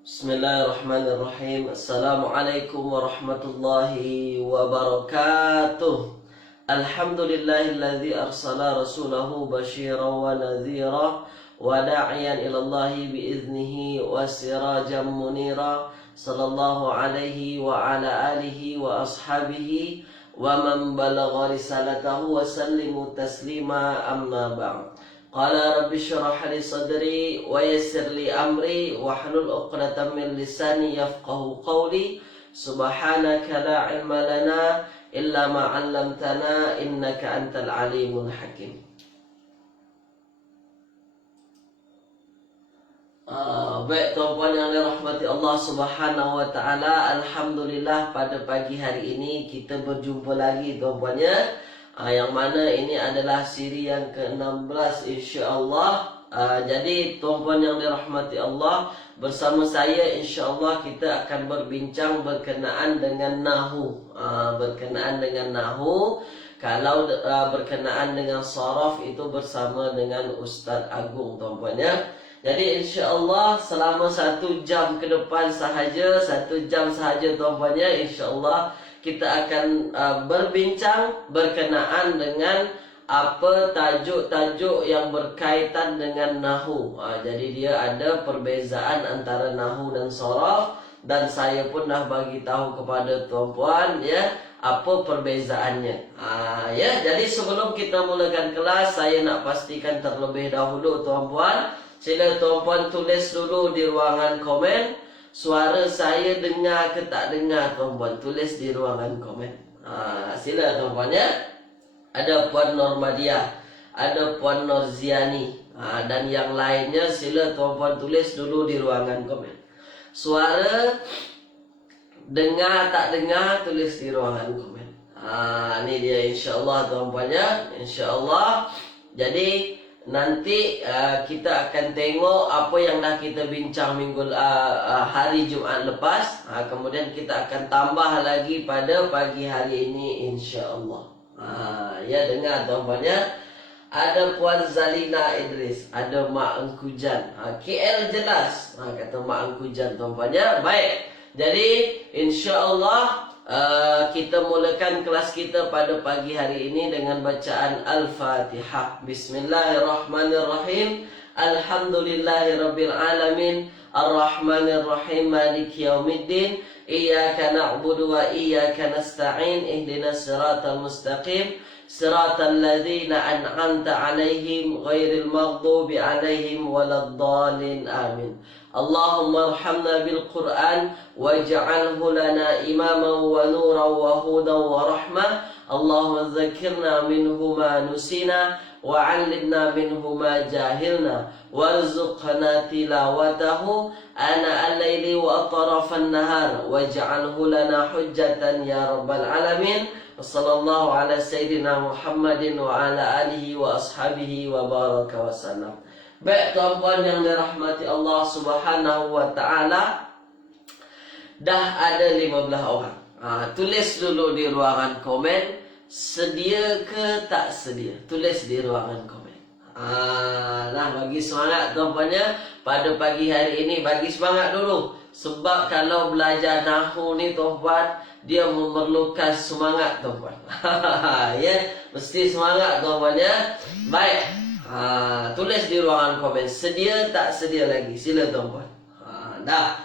Bismillahirrahmanirrahim. Assalamualaikum warahmatullahi wabarakatuh. Alhamdulillahilladzi arsala rasulahu basyiran wa nadhira wa da'iyan ilallahi biiznihi wa sirajan munira. Sallallahu alaihi wa ala alihi wa ashabihi wa man balagha risalatahu wa sallimu taslima, amma ba'd. Qala rabbi syrah li sadri wa yassir li amri wahlul 'uqdatam min lisani yafqahu qawli. Subhanaka la ilma lana illa ma 'allamtana innaka antal alimul hakim. Baik tuan-puan yang dirahmati Allah Subhanahu wa taala, alhamdulillah pada pagi hari ini kita berjumpa lagi tuan-puan ya. Yang mana ini adalah siri yang ke-16 insya-Allah. Jadi tuan-puan yang dirahmati Allah, bersama saya insya-Allah kita akan berbincang berkenaan dengan nahu. Berkenaan dengan nahu. Kalau berkenaan dengan saraf itu bersama dengan Ustaz Agung tuan-puan ya. Jadi insya-Allah selama 1 jam ke depan sahaja, 1 jam sahaja tuan-puan ya, insya-Allah kita akan berbincang berkenaan dengan apa tajuk-tajuk yang berkaitan dengan nahu. Jadi dia ada perbezaan antara nahu dan saraf, dan saya pun dah bagi tahu kepada tuan-puan ya apa perbezaannya. Ya, jadi sebelum kita mulakan kelas, saya nak pastikan terlebih dahulu tuan-puan, sila tuan-puan tulis dulu di ruangan komen suara saya dengar ke tak dengar tuan-puan, tulis di ruangan komen. Sila tuan-puan ya. Ada Puan Normadiah, ada Puan Norziani, dan yang lainnya sila tuan-puan tulis dulu di ruangan komen. Suara dengar tak dengar tulis di ruangan komen. Ini dia insya-Allah tuan-puan ya, insya-Allah. Jadi nanti kita akan tengok apa yang dah kita bincang hari Jumaat lepas. Kemudian kita akan tambah lagi pada pagi hari ini insya-Allah. Ya, dengar tuan-puan ya. Ada Puan Zalina Idris, ada Mak Engku Jan. KL jelas, kata Mak Engku Jan tuan-puan ya. Baik. Jadi insya-Allah kita mulakan kelas kita pada pagi hari ini dengan bacaan Al-Fatihah. Bismillahirrahmanirrahim. Alhamdulillahirabbil alamin. Ar-Rahmanir-Rahim. Maliki yaumiddin. Iyyaka na'budu wa iyyaka nasta'in. Ihdinas siratal mustaqim. Siratal ladzina an'amta 'alaihim ghairil maghdubi 'alaihim waladdallin. Amin. Allahumma arhamna bil Qur'an waj'alhu lana imaman wa nuran wa hudan wa rahmah. Allahumma dzakkirna minhu ma nusina wa 'allimna minhu ma jahilna warzuqna tilawatahu ana al-laili wa atrafan nahar waj'alhu lana hujjatan ya rabbal alamin. Wassallallahu ala sayyidina Muhammadin wa ala alihi wa ashabihi wa baraka wa sallam. Baik tuan-puan yang dirahmati Allah Subhanahu wa taala, dah ada 15 orang. Tulis dulu di ruangan komen, sedia ke tak sedia. Tulis di ruangan komen. Bagi semangat tuan-puan ya. Pada pagi hari ini bagi semangat dulu. Sebab kalau belajar nahu ni tuan-puan, dia memerlukan semangat tuan-puan. Ya, mesti semangat tuan-puan ya. Baik. Tulis di ruangan komen, sedia tak sedia lagi. Sila tuan-puan. Dah.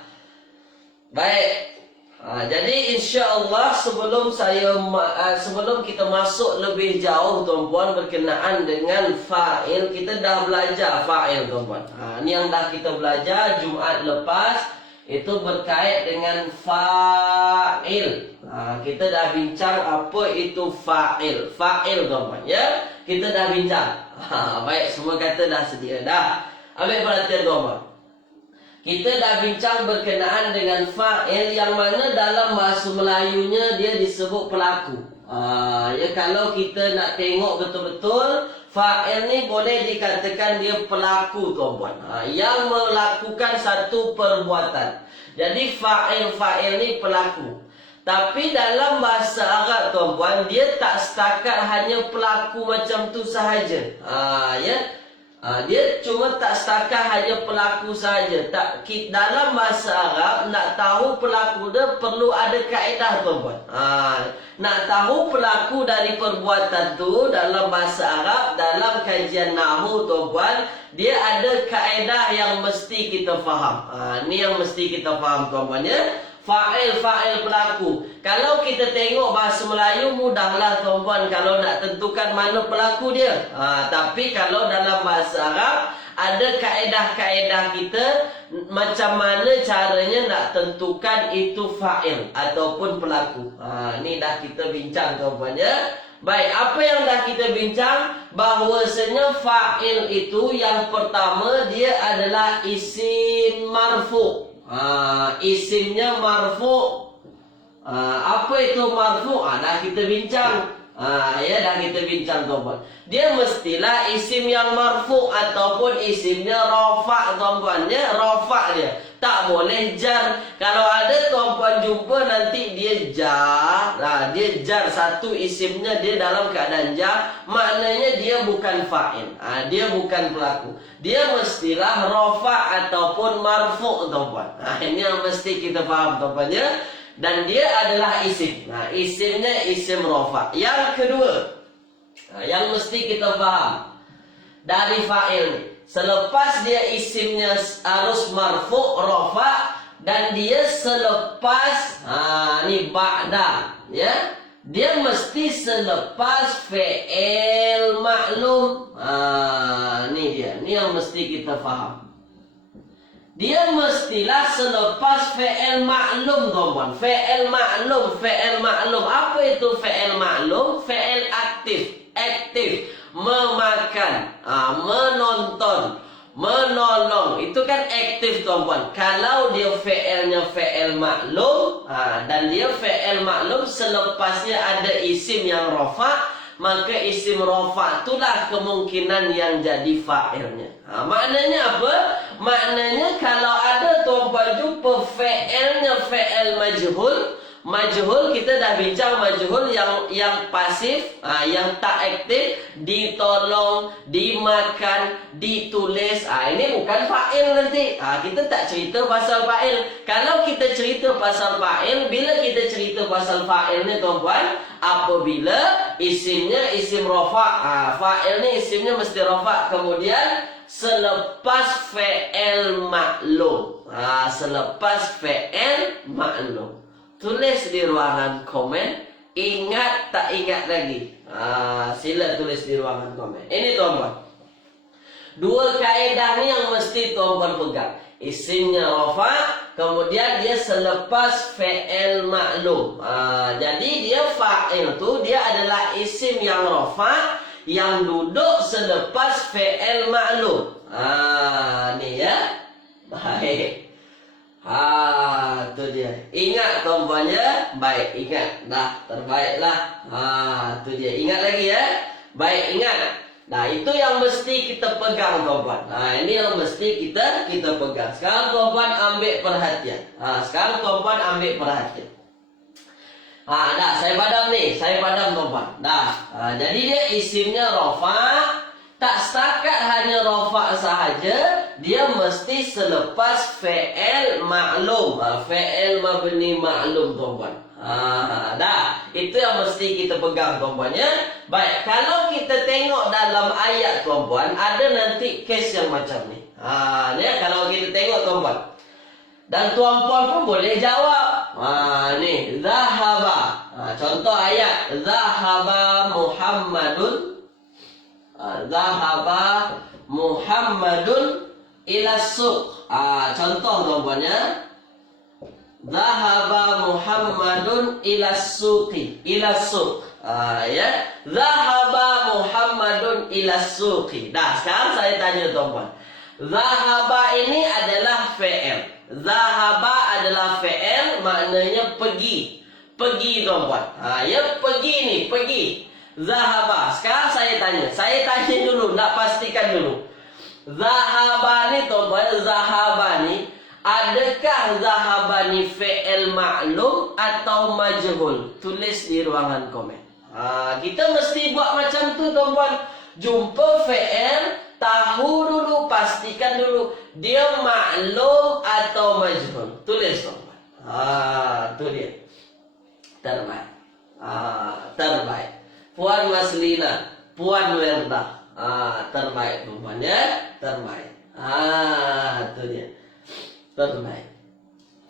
Baik. Jadi insya-Allah sebelum kita masuk lebih jauh tuan-puan berkenaan dengan fa'il, kita dah belajar fa'il tuan-puan. Ini yang dah kita belajar Jumaat lepas, itu berkait dengan fa'il. Kita dah bincang apa itu fa'il. Fa'il tuan-puan ya. Kita dah bincang. Baik, semua kata dah sedia dah. Ambil perhatian tuan-puan. Kita dah bincang berkenaan dengan fa'il, yang mana dalam bahasa Melayunya dia disebut pelaku. Ya, kalau kita nak tengok betul-betul, fa'il ni boleh dikatakan dia pelaku tuan-puan. Yang melakukan satu perbuatan. Jadi fa'il ni pelaku. Tapi dalam bahasa Arab tuan-puan, dia tak setakat hanya pelaku macam tu sahaja. Ya. Dia cuma tak setakat hanya pelaku saja. Dalam bahasa Arab, nak tahu pelaku dia perlu ada kaedah, tuan-puan. Nak tahu pelaku dari perbuatan tu dalam bahasa Arab, dalam kajian Nahwu, tuan-puan, dia ada kaedah yang mesti kita faham. Ni yang mesti kita faham, tuan-puan, ya. Fa'il pelaku. Kalau kita tengok bahasa Melayu, mudahlah, tuan-puan, kalau nak tentukan mana pelaku dia. Tapi kalau dalam bahasa Arab, ada kaedah-kaedah kita macam mana caranya nak tentukan itu fa'il ataupun pelaku. Ni dah kita bincang, tuan-puan, ya. Baik, apa yang dah kita bincang, bahwasanya fa'il itu yang pertama dia adalah isim marfu'. Isimnya marfu'. Apa itu marfu'? Dah kita bincang. Ya, dah kita bincang, tuan-puan. Dia mestilah isim yang marfu' ataupun isimnya rafa', tuan-puan, ya. Rafa' dia tak boleh jar. Kalau ada tuan-puan jumpa nanti dia jar. Dia jar satu isimnya, dia dalam keadaan jar, maknanya dia bukan fa'il. Dia bukan pelaku. Dia mestilah rafa' ataupun marfu', tuan-puan. Ini yang mesti kita faham, tuan-puan, ya. Dan dia adalah isim. Isimnya isim rafa'. Yang kedua, yang mesti kita faham dari fa'il ni, selepas dia isimnya harus marfu' rafa', dan dia selepas ni ba'da, ya, dia mesti selepas fi'il maklum. Ni dia, ni yang mesti kita faham. Dia mestilah selepas fi'il maklum, tuan-puan. Fi'il maklum. Apa itu fi'il maklum? Fi'il aktif, memakan, menonton, menolong. Itu kan aktif, tuan-puan. Kalau dia fi'ilnya fi'il maklum, dan dia fi'il maklum selepasnya ada isim yang rafa', maka isim rafa' itulah kemungkinan yang jadi fa'ilnya. Maknanya apa? Maknanya kalau ada tuan-puan jumpa fi'ilnya fi'il majhul. Majhul kita dah bincang, majhul yang pasif, yang tak aktif, ditolong, dimakan, ditulis. Ini bukan fa'il nanti. Kita tak cerita pasal fa'il. Kalau kita cerita pasal fa'il, bila kita cerita pasal fa'il ni, tuan-puan, apabila isimnya isim rafa'. Fa'il ni isimnya mesti rafa'. Kemudian selepas fi'il maklum. Selepas fi'il maklum. Tulis di ruangan komen, ingat tak ingat lagi. Sila tulis di ruangan komen. Ini, tuan-puan, dua kaedah ni yang mesti tuan-puan pegang. Isimnya rafa', kemudian dia selepas fi'il maklum. Jadi dia fa'il tu dia adalah isim yang rafa' yang duduk selepas fi'il maklum. Ni, ya. Baik. Tu dia. Ingat, tuan-puan, ya. Baik, ingat. Dah, terbaiklah. Tu dia. Ingat lagi, ya. Baik, ingat. Itu yang mesti kita pegang, tuan-puan. Ini yang mesti kita pegang. Sekarang tuan-puan ambil perhatian. Sekarang tuan-puan ambil perhatian. Dah, saya padam ni. Saya padam, tuan-puan. Dah. Jadi dia isimnya rafa'. Tak setakat hanya rafa' sahaja, dia mesti selepas fi'il maklum. Fi'il mabni maklum, tuan-puan. Dah, itu yang mesti kita pegang, tuan-puan, ya. Baik, kalau kita tengok dalam ayat, tuan-puan, ada nanti kes yang macam ni. Ya, kalau kita tengok, tuan-puan, dan tuan-puan pun boleh jawab. Ni, zahaba. Contoh ayat, zahaba Muhammadun. Zahaba Muhammadun ila suq. Contoh, tuan-puan, ya. Zahaba Muhammadun ila suqi. Ila suq. Ya. Zahaba Muhammadun ila suqi. Dah, sekarang saya tanya, tuan-puan. Zahaba ini adalah fi'il. Zahaba adalah fi'il, maknanya pergi. Pergi, tuan-puan. Ya, pergi ni, pergi. Zahaba. Sekarang saya tanya dulu, nak pastikan dulu. Zahaba ni, tuan-puan, zahaba ni, adakah zahaba ni fi'il maklum atau majhul? Tulis di ruangan komen. Kita mesti buat macam tu, tuan-puan. Jumpa fi'il, tahu dulu, pastikan dulu dia maklum atau majhul. Tulis tuan-tuan. Tu dia. Terbaik. Terbaik. Puan Maslina, Puan Werda. Terbaik tuan-tuan ya. Terbaik. Tu dia. Terbaik.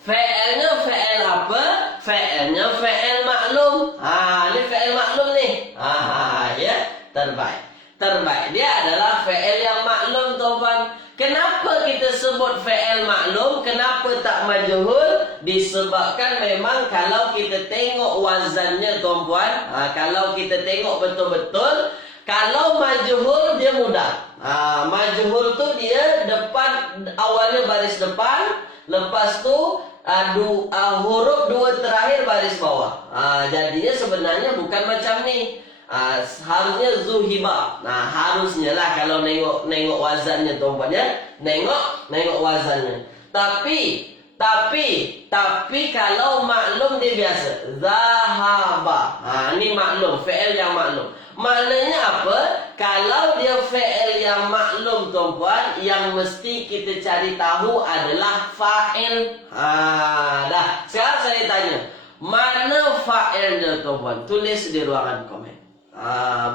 Fa'ilnya fa'il apa? Fa'ilnya fa'il maklum. Ini fa'il maklum nih. Ya, terbaik. Terbaik. Dia adalah fa'il yang maklum tuan-tuan. Kenapa kita sebut fa'il maklum? Kenapa tak majhul? Disebabkan memang kalau kita tengok wazannya tuan-tuan, kalau kita tengok betul-betul, kalau majhul dia mudah. Majhul tu dia depan, awalnya baris depan, lepas tu huruf dua terakhir baris bawah. Jadinya sebenarnya bukan macam ni. Harusnya zuhiba. Harusnya lah kalau nengok wazannya tuan-tuan ya. Nengok wazannya. Tapi kalau maklum dia biasa. Zahaba. Ini maklum, fi'il yang maklum. Maknanya apa? Kalau dia fi'il yang maklum tuan-tuan, yang mesti kita cari tahu adalah fa'il. Dah. Sekarang saya tanya, mana fa'ilnya tuan-tuan? Tulis di ruangan komen.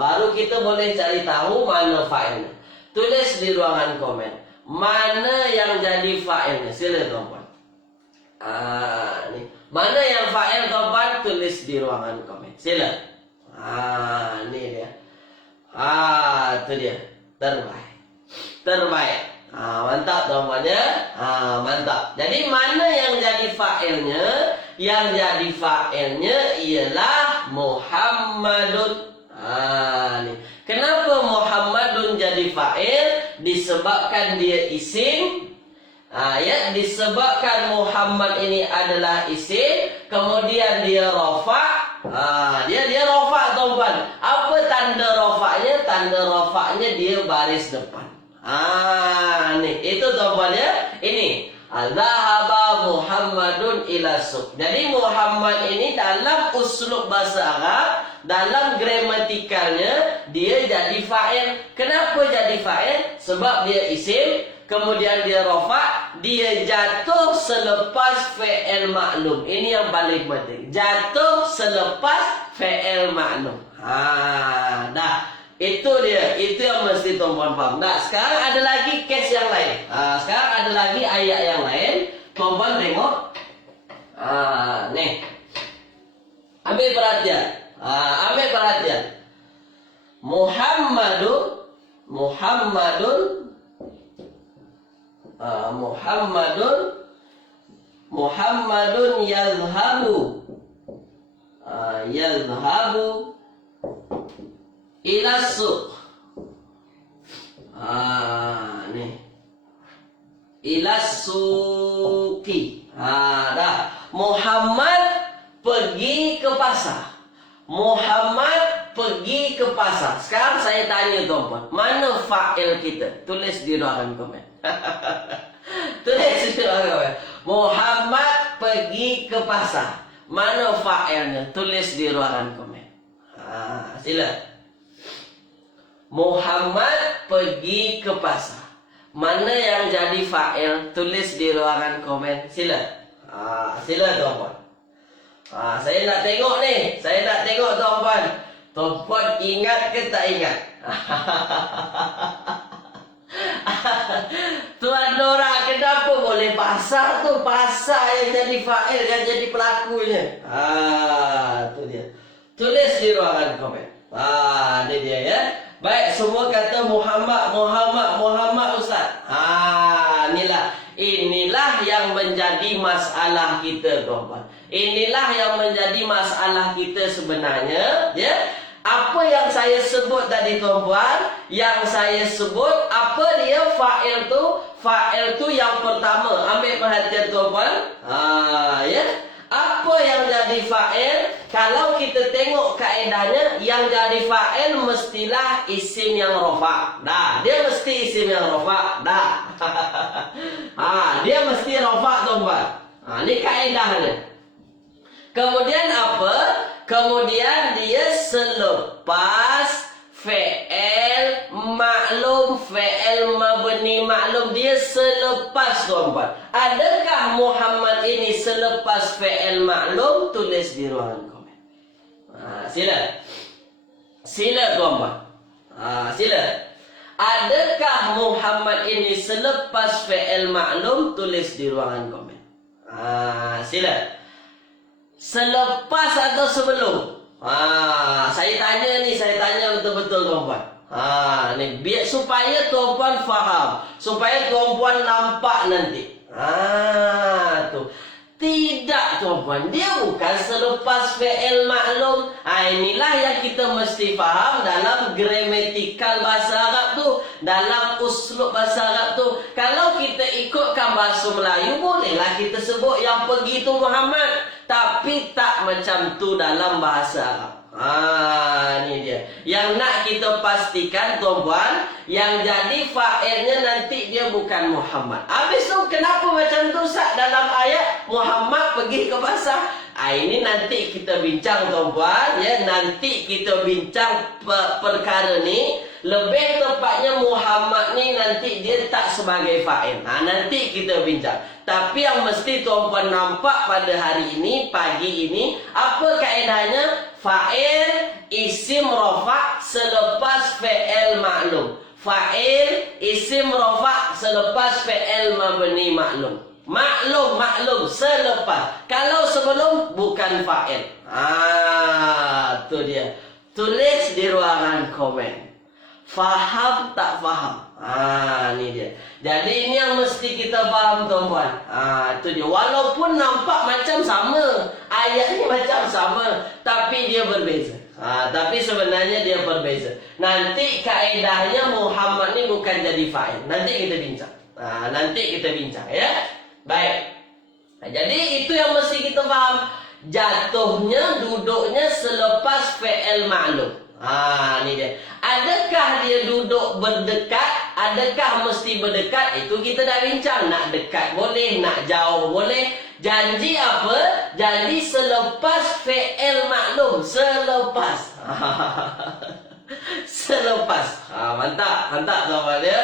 Baru kita boleh cari tahu mana fa'ilnya. Tulis di ruangan komen. Mana yang jadi fa'ilnya? Sila tuan-tuan. Ni. Mana yang fa'il tuan-tuan? Tulis di ruangan komen. Sila. Ni dia. Tu dia. Terbaik. Terbaik. Mantap tuan-tuan ya. Mantap. Jadi mana yang jadi fa'ilnya? Yang jadi fa'ilnya ialah Muhammadun. Ni. Kenapa Muhammadun jadi fa'il? Disebabkan dia isim. Ya, disebabkan Muhammad ini adalah isim, kemudian dia rafa'. Dia rafa' tuan-tuan. Apa tanda rafa'nya? Tanda rafa'nya dia baris depan. Ni, itu tuan-tuan ya. Ini Zahaba Muhammadun ila suq. Jadi Muhammad ini dalam uslub bahasa Arab, dalam gramatikalnya dia jadi fa'il. Kenapa jadi fa'il? Sebab dia isim, kemudian dia rafa', dia jatuh selepas fi'il maklum. Ini yang paling penting. Jatuh selepas fi'il maklum. Dah. Itu dia. Itu yang mesti tuan-tuan faham. Nah, sekarang ada lagi case yang lain. Sekarang ada lagi ayat yang lain. Tuan-tuan tengok. Nih. Ambil perhatian. Ambil perhatian. Muhammadun yazhabu. Yazhabu ila suq. Nih. Ila suqi. Dah. Muhammad pergi ke pasar. Muhammad pergi ke pasar. Sekarang saya tanya tuan-tuan, mana fa'il kita? Tulis di ruangan komen. Tulis di ruangan komen. Muhammad pergi ke pasar. Mana fa'ilnya? Tulis di ruangan komen. Sila. Muhammad pergi ke pasar. Mana yang jadi fa'il? Tulis di ruangan komen. Sila. Sila tuan-tuan. Saya nak tengok ni. Saya nak tengok tuan-tuan. Tuan-tuan ingat ke tak ingat? Tuan Nora, kenapa boleh pasar tu? Pasar yang jadi fa'il, yang jadi pelakunya. Tu dia. Tulis di ruangan komen. Ni dia ya. Baik, semua kata Muhammad Ustaz. Inilah yang menjadi masalah kita tuan-tuan. Inilah yang menjadi masalah kita sebenarnya, ya. Apa yang saya sebut tadi tuan-tuan, yang saya sebut apa dia fa'il tu? Fa'il tu yang pertama, ambil perhatian tuan-tuan. Ya. Apa yang jadi fa'il? Kalau kita tengok kaedahnya, yang jadi fa'il mestilah isim yang rafa'. Dah, dia mesti isim yang rafa'. Dah. Dia mesti rafa' tuan-tuan. Ini kaedahnya. Kemudian apa? Kemudian dia selepas fi'il maklum, fi'il mabni maklum dia selepas tuan-puan. Adakah Muhammad ini selepas fi'il maklum? Tulis di ruangan komen. Sila. Sila tuan-puan. Sila. Adakah Muhammad ini selepas fi'il maklum? Tulis di ruangan komen. Sila. Selepas atau sebelum? Saya tanya betul-betul tuan-puan. Ni biar supaya tuan-puan faham, supaya tuan-puan nampak nanti. Tu. Tidak tuan-puan, dia bukan selepas fi'il maklum. Inilah yang kita mesti faham dalam gramatikal bahasa Arab tu, dalam uslub bahasa Arab tu. Kalau kita ikutkan bahasa Melayu, bolehlah kita sebut yang pergi tu Muhammad, tapi tak macam tu dalam bahasa Arab. Ni dia. Yang nak kita pastikan tuan-puan, yang jadi fa'ilnya nanti dia bukan Muhammad. Habis tu kenapa macam tu Ustaz dalam ayat Muhammad pergi ke pasar? Ini nanti kita bincang tuan-puan, ya, nanti kita bincang perkara ni. Lebih tepatnya Muhammad ni nanti dia tak sebagai fa'il. Nanti kita bincang. Tapi yang mesti tuan-puan nampak pada hari ini, pagi ini, apa kaedahnya? Fa'il isim rafa' selepas fi'il maklum. Fa'il isim rafa' selepas fi'il mabni maklum. Maklum selepas. Kalau sebelum bukan fa'il. Tu dia. Tulis di ruangan komen. Faham tak faham? Ni dia. Jadi ini yang mesti kita faham tuan-tuan. Itu dia. Walaupun nampak macam sama, ayat ni macam sama, tapi dia berbeza. Tapi sebenarnya dia berbeza. Nanti kaedahnya Muhammad ni bukan jadi fa'il. Nanti kita bincang. Nanti kita bincang, ya. Baik. Jadi itu yang mesti kita faham. Jatuhnya, duduknya selepas fi'il maklum. Ni dia. Adakah dia duduk berdekat? Adakah mesti berdekat? Itu kita dah bincang. Nak dekat boleh, nak jauh boleh. Janji apa? Janji selepas fi'il maklum. Selepas. Selepas. Mantap tuan-tuan ya.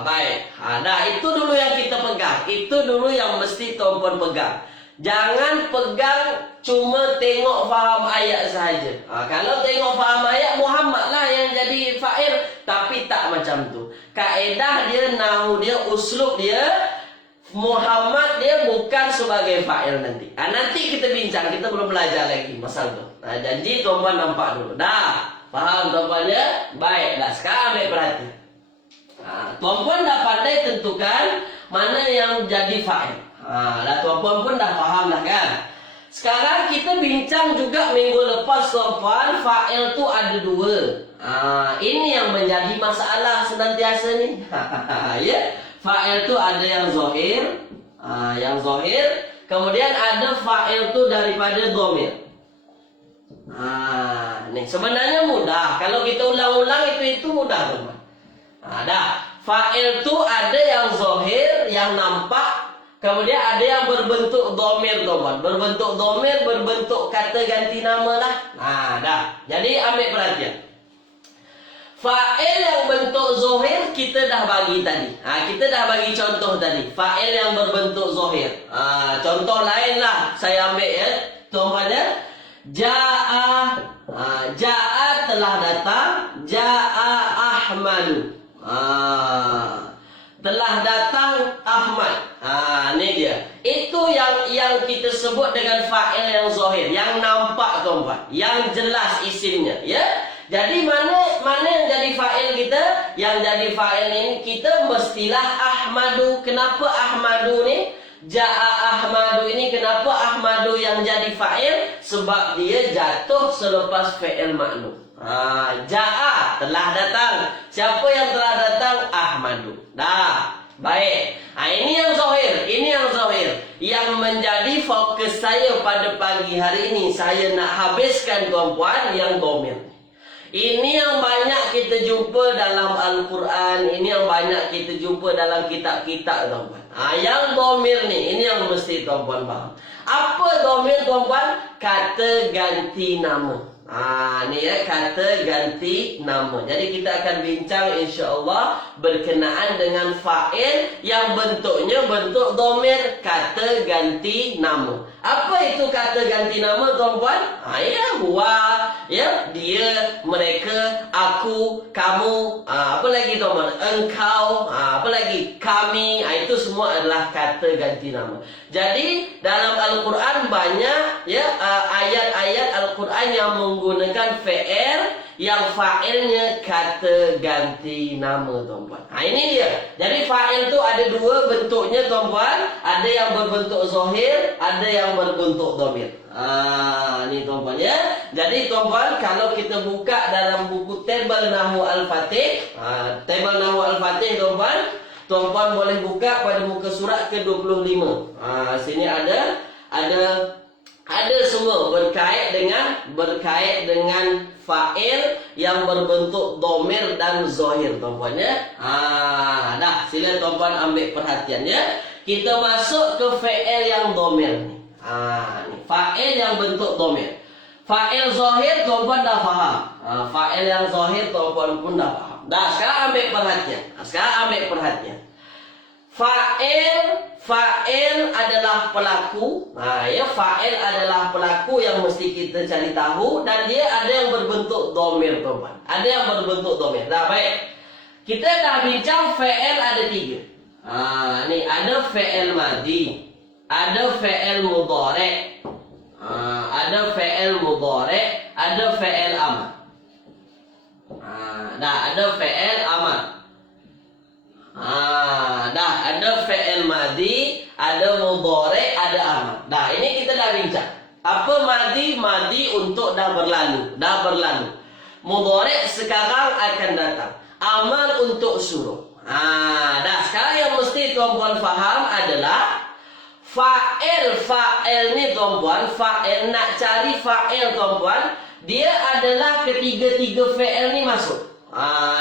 Baik. Dah itu dulu yang kita pegang. Itu dulu yang mesti tuan-tuan pegang. Jangan pegang cuma tengok faham ayat sahaja. Kalau tengok faham ayat, Muhammad lah yang jadi fa'il. Tapi tak macam tu. Kaedah dia, nahu dia, uslub dia, Muhammad dia bukan sebagai fa'il nanti. Nanti kita bincang, kita belum belajar lagi masalah tu. Janji tuan-tuan nampak dulu. Dah, faham tuan-tuan ya? Baik, dah sekarang ambil perhatian. Tuan-tuan dah pandai tentukan mana yang jadi fa'il. Dah tuan-tuan pun dah faham dah kan? Sekarang kita bincang juga minggu lepas tuan-tuan, fa'il tu ada dua. Ini yang menjadi masalah senantiasa ni. Ya, fa'il tu ada yang zahir, kemudian ada fa'il tu daripada dhamir. Nih sebenarnya mudah. Kalau kita ulang-ulang itu mudah teman. Dah, fa'il tu ada yang zahir, yang nampak. Kemudian ada yang berbentuk dhamir tuan. Berbentuk dhamir, berbentuk kata ganti nama lah. Dah. Jadi ambil perhatian. Fa'il yang bentuk zahir kita dah bagi tadi. Kita dah bagi contoh tadi. Fa'il yang berbentuk zahir. Contoh lain lah. Saya ambil ya. Tuan-tuan ya. Ja'a. Ja'a telah datang. Ja'a Ahmadu. Telah datang Ahmad. Ni dia. Itu yang kita sebut dengan fa'il yang zahir, yang nampak tuan-tuan, yang jelas isimnya, ya. Jadi mana yang jadi fa'il kita? Yang jadi fa'il ini kita mestilah Ahmadu. Kenapa Ahmadu ni? Ja'a Ahmadu ini kenapa Ahmadu yang jadi fa'il? Sebab dia jatuh selepas fi'il maklum. Ja'a telah datang. Siapa yang telah datang? Ahmadu. Dah. Baik. Ini yang zahir. Ini yang zahir. Yang menjadi fokus saya pada pagi hari ini, saya nak habiskan tuan-puan yang dhamir. Ini yang banyak kita jumpa dalam Al-Quran. Ini yang banyak kita jumpa dalam kitab-kitab tuan-puan. Yang dhamir ni, ini yang mesti tuan-puan faham. Apa dhamir tuan-puan? Kata ganti nama. Ni ya, kata ganti nama. Jadi kita akan bincang insya-Allah berkenaan dengan fa'il yang bentuknya bentuk dhamir, kata ganti nama. Apa itu kata ganti nama, tuan-puan? Ya, huwa, ya, dia, mereka, aku, kamu, apa lagi tuan-puan? Engkau, apa lagi? Kami, itu semua adalah kata ganti nama. Jadi dalam Al-Quran banyak ya ayat-ayat Al-Quran yang menggunakan fi'il yang fa'ilnya kata ganti nama, tuan-puan. Ini dia. Jadi fa'il itu ada dua bentuknya, tuan-puan. Ada yang berbentuk zahir, ada yang berbentuk dhamir. Ni tuan-puan ya. Jadi tuan-puan, kalau kita buka dalam buku Tabel Nahwu Al-Fatih, Tabel Nahwu Al-Fatih, tuan-puan boleh buka pada muka surat ke-25. Sini ada semua berkait dengan fa'il yang berbentuk dhamir dan zahir, tuan-puan ya. Dah, sila tuan-puan ambil perhatian ya. Kita masuk ke fa'il yang dhamir ni. Ni fa'il yang bentuk dhamir. Fa'il zahir tuan-puan dah faham. Fa'il yang zahir tuan-puan pun dah faham. Dah, sekarang ambil perhatian. Fa'il adalah pelaku. Ya, fa'il adalah pelaku yang mesti kita cari tahu, dan dia ada yang berbentuk dhamir, tuan-puan. Ada yang berbentuk dhamir. Dah, baik. Kita dah bincang fa'il ada 3. Ni ada fa'il madhi, ada fa'il mudhari', ada fa'il mudhari', ada fa'il amr. Dah, ada fa'il amr. Dah, ada fi'il madhi, ada mudhari', ada amr. Dah, ini kita dah bincang. Apa madhi? Madhi untuk dah berlalu. Mudhari' sekarang akan datang. Amr untuk suruh. Dah, sekarang yang mesti tuan-puan faham adalah fa'il ni, tuan-puan. Fa'il, nak cari fa'il, tuan-puan, dia adalah ketiga-tiga fi'il ni masuk.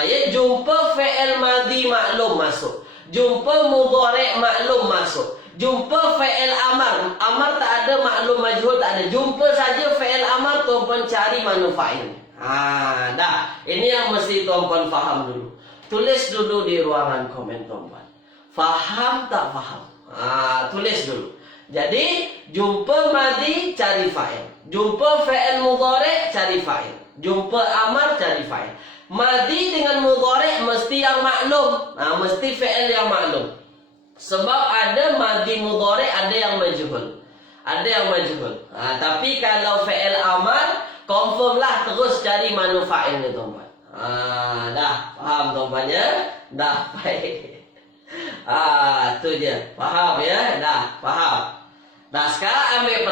Ya, jumpa fi'il madhi maklum masuk, jumpa mudhari' maklum masuk, jumpa fi'il amar tak ada, maklum majhul tak ada, jumpa saja fi'il amar, tuan-puan cari mana fa'ilnya. Dah, ini yang mesti tuan-puan faham dulu. Tulis dulu di ruangan komen, tuan-puan. Faham tak faham? Tulis dulu. Jadi jumpa madhi cari fa'il, jumpa fi'il mudhari' cari fa'il, jumpa amar cari fa'il. Madhi dengan mudhari' mesti yang maklum. Mesti fi'il yang maklum. Sebab ada madhi mudhari', ada yang majhul. Tapi kalau fi'il amar, confirm lah terus cari mana fa'ilnya, tuan-puan. Dah, faham tuan-puan ya? Dah, baik. Tu je. Faham ya? Dah, faham. Dah, sekarang ambil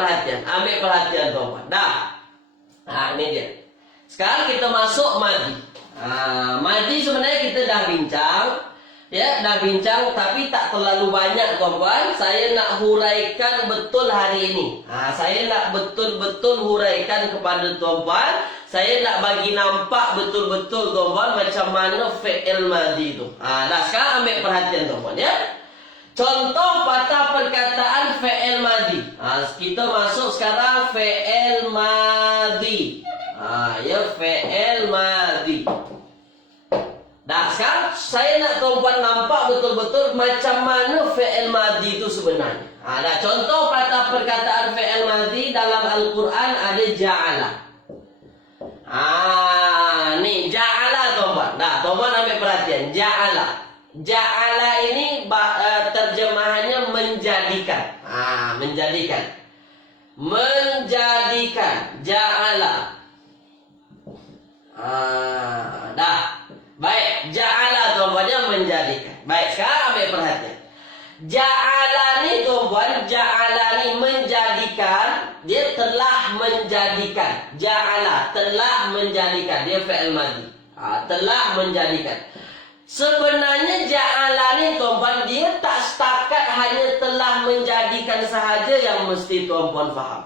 perhatian tuan-puan. Dah. Ini dia. Sekarang kita masuk madhi. Madhi sebenarnya kita dah bincang, tapi tak terlalu banyak, tuan-puan. Saya nak huraikan betul hari ini. Saya nak betul-betul huraikan kepada tuan-puan. Saya nak bagi nampak betul-betul, tuan-puan, macam mana fi'il madhi itu. Dah, sekarang ambil perhatian, tuan-puan ya. Contoh patah perkataan fi'il madhi. Kita masuk sekarang fi'il madhi. Ya, fi'il madhi. Dah, sekarang saya nak tuan-puan nampak betul-betul macam mana fi'il madhi itu sebenarnya. Dah, contoh patah perkataan fi'il madhi dalam Al-Quran ada ja'ala. Ni ja'ala, tuan-puan. Dah, tuan-puan ambil perhatian. Ja'ala ini terjemahannya menjadikan. Menjadikan. Ja'ala. Dah. Baik, ja'ala, tuan-puan, yang menjadikan. Baik, sekarang ambil perhatian. Ja'ala ni, tuan-puan, ja'ala ni menjadikan. Dia telah menjadikan. Ja'ala, telah menjadikan. Dia fi'il madhi. Telah menjadikan. Sebenarnya ja'ala ni tuan-puan, dia tak setakat hanya telah menjadikan sahaja yang mesti tuan-puan faham.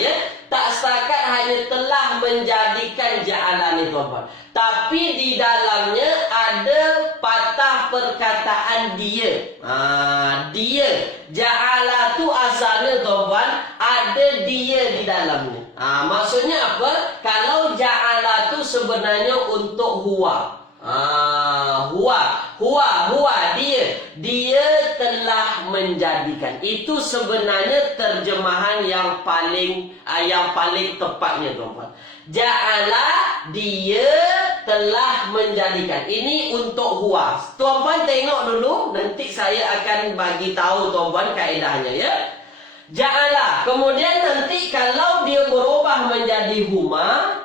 Ya, tak setakat hanya telah menjadikan ja'ala ni tuan-puan. Tapi di dalamnya ada patah perkataan dia. Dia. Ja'ala tu asalnya tuan-puan, ada dia di dalamnya. Maksudnya apa? Kalau ja'ala tu sebenarnya untuk huwa. Huwa dia telah menjadikan. Itu sebenarnya terjemahan yang paling tepatnya tuan-tuan. Ja'ala, dia telah menjadikan. Ini untuk huwa. Tuan-tuan tengok dulu, nanti saya akan bagi tahu tuan-tuan kaedahnya ya. Ja'ala, kemudian nanti kalau dia berubah menjadi huma,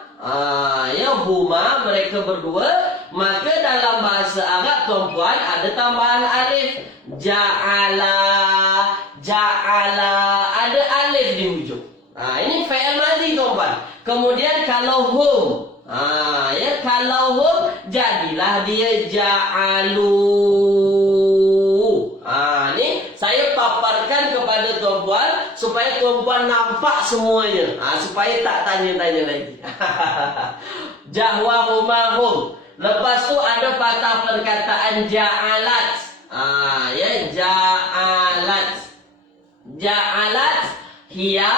huma mereka berdua, maka dalam bahasa Arab tuan-puan ada tambahan alif. Ja'ala, ada alif di hujung. Ini fi'il madhi tuan-puan. Kemudian kalau hum, kalau hum jadilah dia ja'alu. Ni saya paparkan kepada tuan-puan supaya tuan-puan nampak semuanya. Supaya tak tanya-tanya lagi. Jahwa humahum. Lepas tu ada patah perkataan ja'alat. Ja'alat. Ja'alat hiya.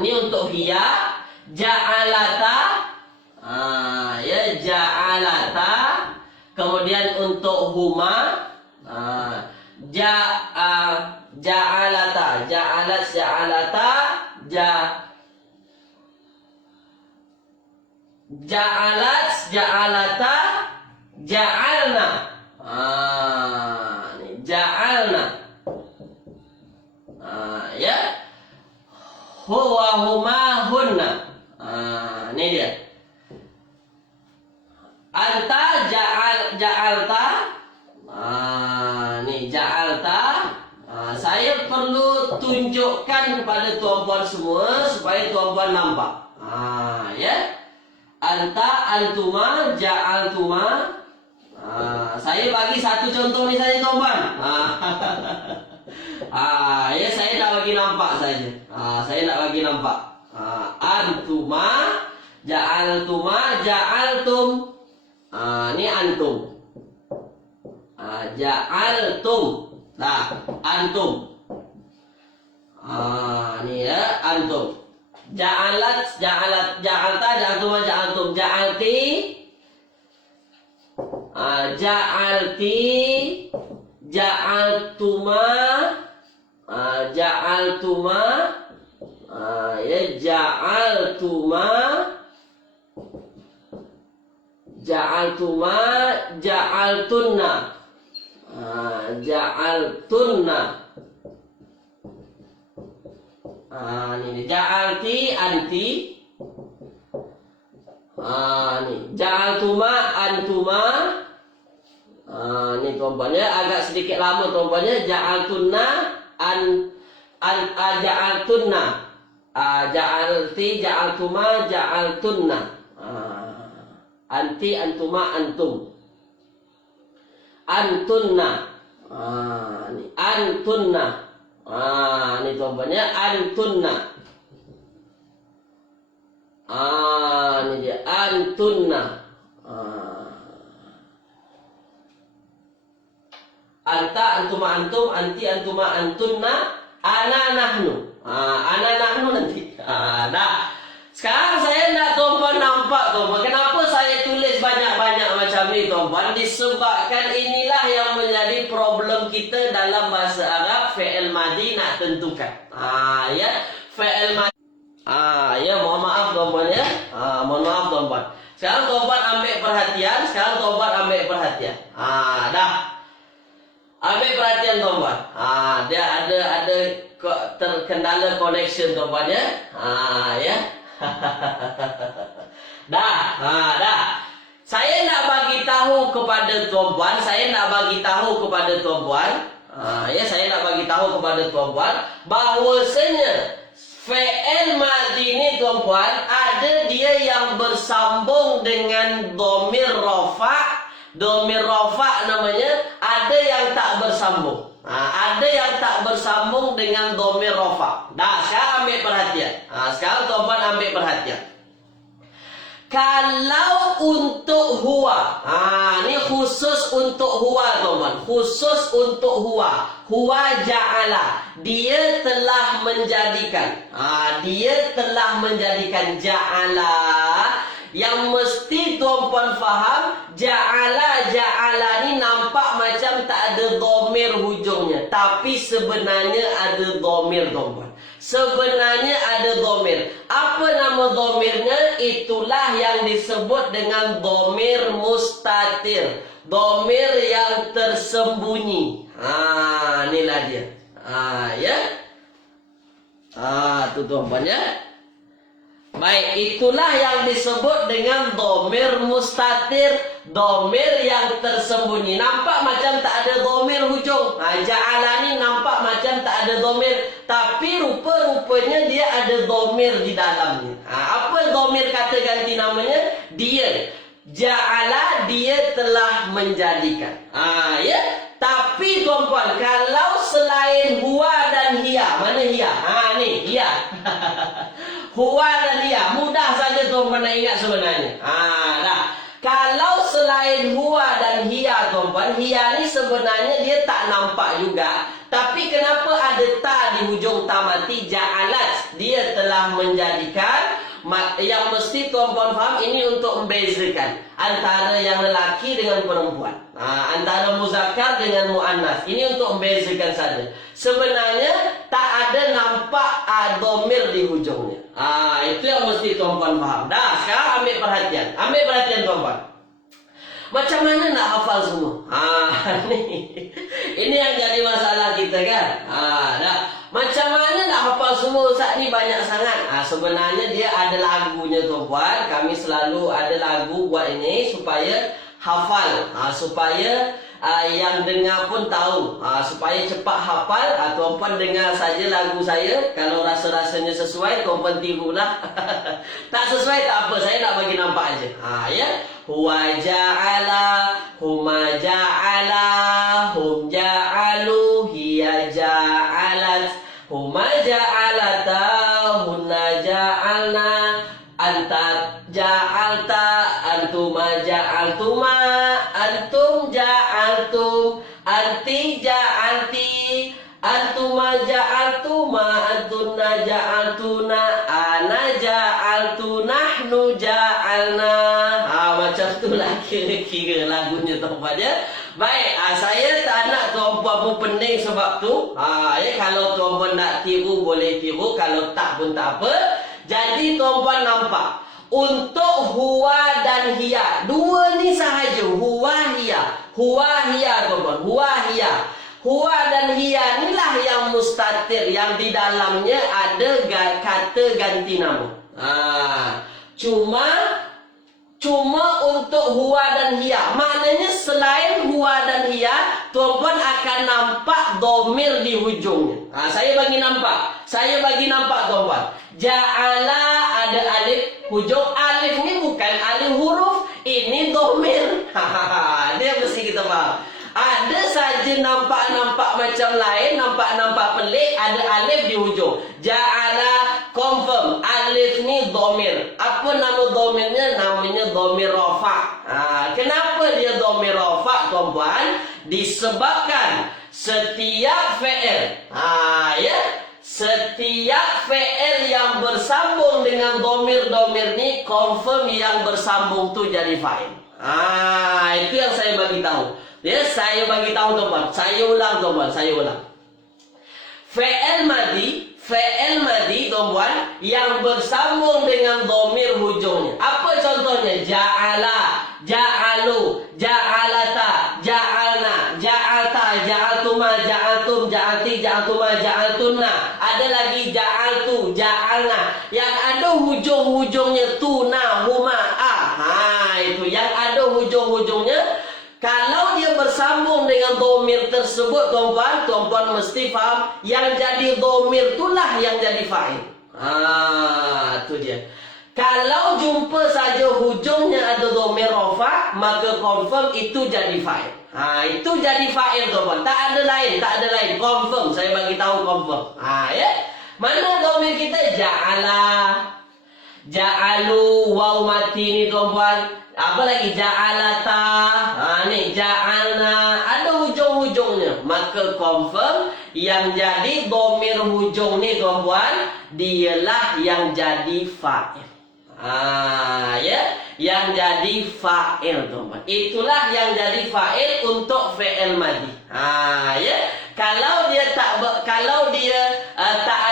Ini untuk hiya. Ja'alata. Ja'alata. Kemudian untuk huma. Ja'alata. Ja'alata. Ja'alata, ja'alna. Ja'alna. Huwa huma hunna. Ini dia. Anta ja'alta. Ja'alta. Saya perlu tunjukkan kepada tuan-puan semua supaya tuan-puan nampak. Anta, antuma, ja'altuma. Saya bagi satu contoh ni saja tuan-puan. Saya nak bagi nampak saja. Saya nak bagi nampak. Antuma, ja'altuma, ja'altum. Ni antum. Ja'altum. Antum. Ni ya, antum. Ja'alat, ja'alta, ja'altuma, ja'altum, ja'alti. Ja'alti, ja'altuma, ja'altuma, ja'altuma, ja'altuma, ja'altunna, ja'altunna. Ini ja'alti, anti. Ni ja'altuma, antuma. Ni tuan-puannya agak sedikit lama tuan-puannya. Ja'altunna, ja'altunna. Ja'alti, ja'altuma, ja'altunna. Anti, antuma, antum. Antunna. Ni antunna. Ini tuan-puannya antunna. Ini dia antunna. Anta, antuma, antum, anti, antuma, antunna, ana, nahnu. Ana, nahnu nanti. Dah. Sekarang saya nak tuan-puan nampak tuan-puan. Kenapa saya tulis banyak-banyak macam ni tuan-puan? Disebabkan inilah yang menjadi problem kita dalam bahasa Arab. Fi'il madhi nak tentukan. Fi'il madhi. Mohon maaf tuan-puan ya. Mohon maaf tuan-puan. Sekarang tuan-puan ambil perhatian. Dah. Ambil perhatian tuan-puan. Dia ada terkendala connection tuan-puan ya. Dah. Saya nak bagi tahu kepada tuan-puan, saya nak bagi tahu kepada tuan-puan bahwasanya fi'il madhi ni tuan-puan ada dia yang bersambung dengan dhamir rafa', Domir rafa namanya, ada yang tak bersambung. Ada yang tak bersambung dengan domir rafa. Nah, sekarang ambil perhatian. Sekarang tuan-tuan ambil perhatian. Kalau untuk huwa, ini khusus untuk huwa teman-teman, khusus untuk huwa. Huwa ja'ala, dia telah menjadikan. Dia telah menjadikan ja'ala. Yang mesti tuan-tuan faham, ja'ala ni nampak macam tak ada domir hujungnya, tapi sebenarnya ada domir tuan-tuan. Sebenarnya ada domir. Apa nama domirnya? Itulah yang disebut dengan domir mustatir. Domir yang tersembunyi. Inilah dia. Ya. Tu tuan-tuan ya. Baik, itulah yang disebut dengan domir mustatir, domir yang tersembunyi. Nampak macam tak ada domir hujung. Ja'ala ni nampak macam tak ada domir, tapi rupa-rupanya dia ada domir di dalamnya. Apa domir kata ganti namanya? Dia. Ja'ala, dia telah menjadikan. Ya. Tapi tuan-tuan, kalau selain huwa dan hiya, mana hiya? Ni hiya. Huwa dan hiya, mudah saja tuan-tuan nak ingat sebenarnya. Dah. Kalau selain huwa dan hiya tuan-tuan, hiya ni sebenarnya dia tak nampak juga. Tapi kenapa ada ta di hujung ta mati? Ja'alat, dia telah menjadikan. Yang mesti tuan-tuan faham, ini untuk membezakan antara yang lelaki dengan perempuan, antara muzakkar dengan muannas. Ini untuk membezakan saja. Sebenarnya tak ada nampak domir di hujungnya. Itu yang mesti tuan-tuan faham. Dah, sekarang ambil perhatian tuan-tuan. Macam mana nak hafal semua? Ini yang jadi masalah kita kan. Dah. Macam mana nak hafal semua Ustaz ni banyak sangat? Sebenarnya dia ada lagunya tuan-tuan. Kami selalu ada lagu buat ini supaya hafal, supaya yang dengar pun tahu, supaya cepat hafal. Tuan-tuan dengar saja lagu saya. Kalau rasa-rasanya sesuai, tuan-tuan tirulah. Tak sesuai tak apa, saya nak bagi nampak aja. Ya. Huwa ja'ala, huma ja'ala, hum ja'alu, hiya ja'alat, huma ja'alata, hunna ja'alna, anta ja'alta, antuma ja'altuma, antum ja'altum, anti ja'alti, antuma ja'altuma, antunna ja'altuna, ana ja'altu, nahnu ja'alna. Macam itulah kira-kira lagunya tuan-tuan ya. Baik, saya tak nak tuan-tuan pun pening sebab tu. Kalau tuan-tuan nak tiru boleh tiru, kalau tak pun tak apa. Jadi tuan-tuan nampak, untuk huwa dan hiya, dua ni sahaja, huwa hiya. Huwa hiya tuan-tuan, huwa hiya. Huwa dan hiya inilah yang mustatir, yang di dalamnya ada kata ganti nama. Cuma untuk huwa dan hiya, maknanya selain huwa dan hiya, tuan-tuan akan nampak domir di hujungnya. Saya bagi nampak tuan-tuan. Ja'ala ada alif hujung. Alif ni bukan alif huruf, ini domir. Dia mesti kita faham. Ada saja nampak-nampak macam lain, nampak-nampak pelik, ada alif di hujung. Ja'ala, confirm, alif ni domir. Apa nama domirnya? Namanya domir rafa. Kenapa dia domir rafa tuan-tuan? Disebabkan setiap fi'il, setiap fi'il yang bersambung dengan domir-domir ni, confirm yang bersambung tu jadi fa'il. Itu yang saya bagi tahu. Ya, saya bagi tahu tuan-tuan. Saya ulang tuan-tuan, saya ulang. Fi'il madi tuan-tuan yang bersambung dengan domir hujungnya. Apa contohnya? Ja'ala, ja'alu, ja'alata, ja'alna, ja'alta, ja'altuma, ja'altum, ja'alti, ja'altuma, ja'altunna. Ada lagi ja'altu, ja'alna. Yang ada hujung-hujungnya tu, na, huma, a. Itu yang ada hujung-hujungnya. Kalau dia bersambung dengan domir tersebut tuan-tuan mesti faham, yang jadi domir itulah yang jadi fa'il. Itu dia. Kalau jumpa saja hujungnya ada dhamir rafa, maka confirm itu jadi fa'il. Itu jadi fa'il tuan-tuan. Tak ada lain, confirm. Saya bagi tahu confirm. Ya. Mana dhamir kita? Ja'ala, ja'alu, waw mati ni tuan-tuan. Apa lagi? Ja'alata. Ni ja'alna. Ada hujung-hujungnya. Maka confirm yang jadi dhamir hujung ni tuan-tuan, dialah yang jadi fa'il. Ya, yang jadi fa'il tuan-tuan. Itulah yang jadi fa'il untuk fi'il madhi. Ya. Kalau dia tak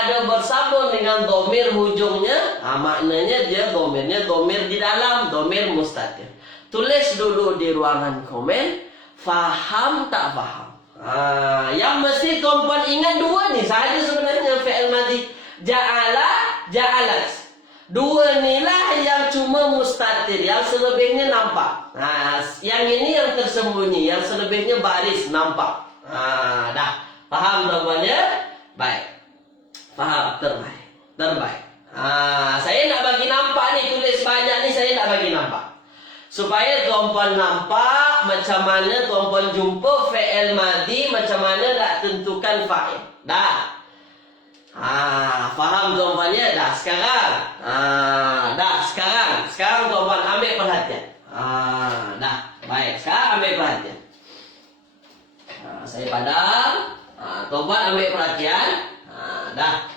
ada bersambung dengan dhamir hujungnya, maknanya dia dhamirnya dhamir di dalam, dhamir mustatir. Tulis dulu di ruangan komen, faham tak faham? Yang mesti tuan-tuan ingat dua ni sahaja sebenarnya fi'il madhi. Ja'ala, ja'alat. Dua inilah yang cuma mustatir, yang selebihnya nampak. Yang ini yang tersembunyi, yang selebihnya baris nampak. Dah faham tuan-tuan ya? Baik. Faham, terbaik. Saya nak bagi nampak ni, tulis banyak ni saya nak bagi nampak. Supaya tuan-tuan nampak macam mana tuan-tuan jumpa fi'il madhi, macam mana nak tentukan fa'il. Dah. Faham tuan-tuan ya? Dah sekarang. Sekarang tuan-tuan ambil perhatian. Dah. Baik, sekarang ambil perhatian. Saya padam. Tuan-tuan ambil perhatian. Dah.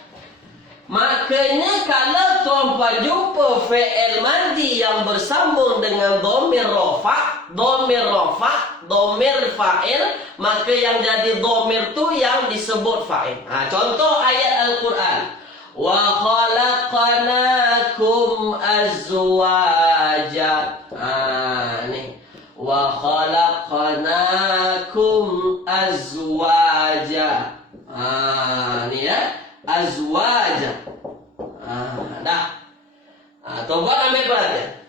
Makanya kalau tuan-tuan jumpa fi'il madhi yang bersambung dengan dhamir rafa, dhamir fa'il, maka yang jadi dhamir tu yang disebut fa'il. Contoh ayat Al-Quran. Wa khalaqnakum azwaja. Ni. Wa khalaqnakum azwaja. Ni ya. Azwaja. Dah. Tuan-tuan ambil perhatian.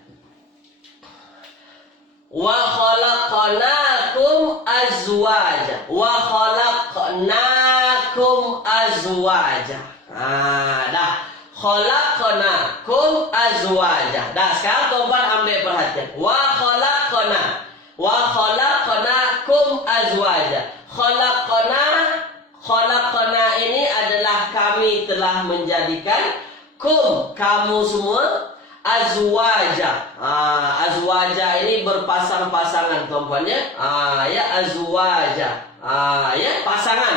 Wa khalaqnakum azwaja. Wa khalaqnakum azwaja. Dah. Khalaqnakum azwaja. Dah, sekarang tuan-tuan ambil perhatian. Wa khalaqnakum azwaja. Khalaqna ini adalah kami telah menjadikan kamu semua azwaja. Azwaja ini berpasang-pasangan tuan-tuan ya. Ya azwaja. Ya pasangan.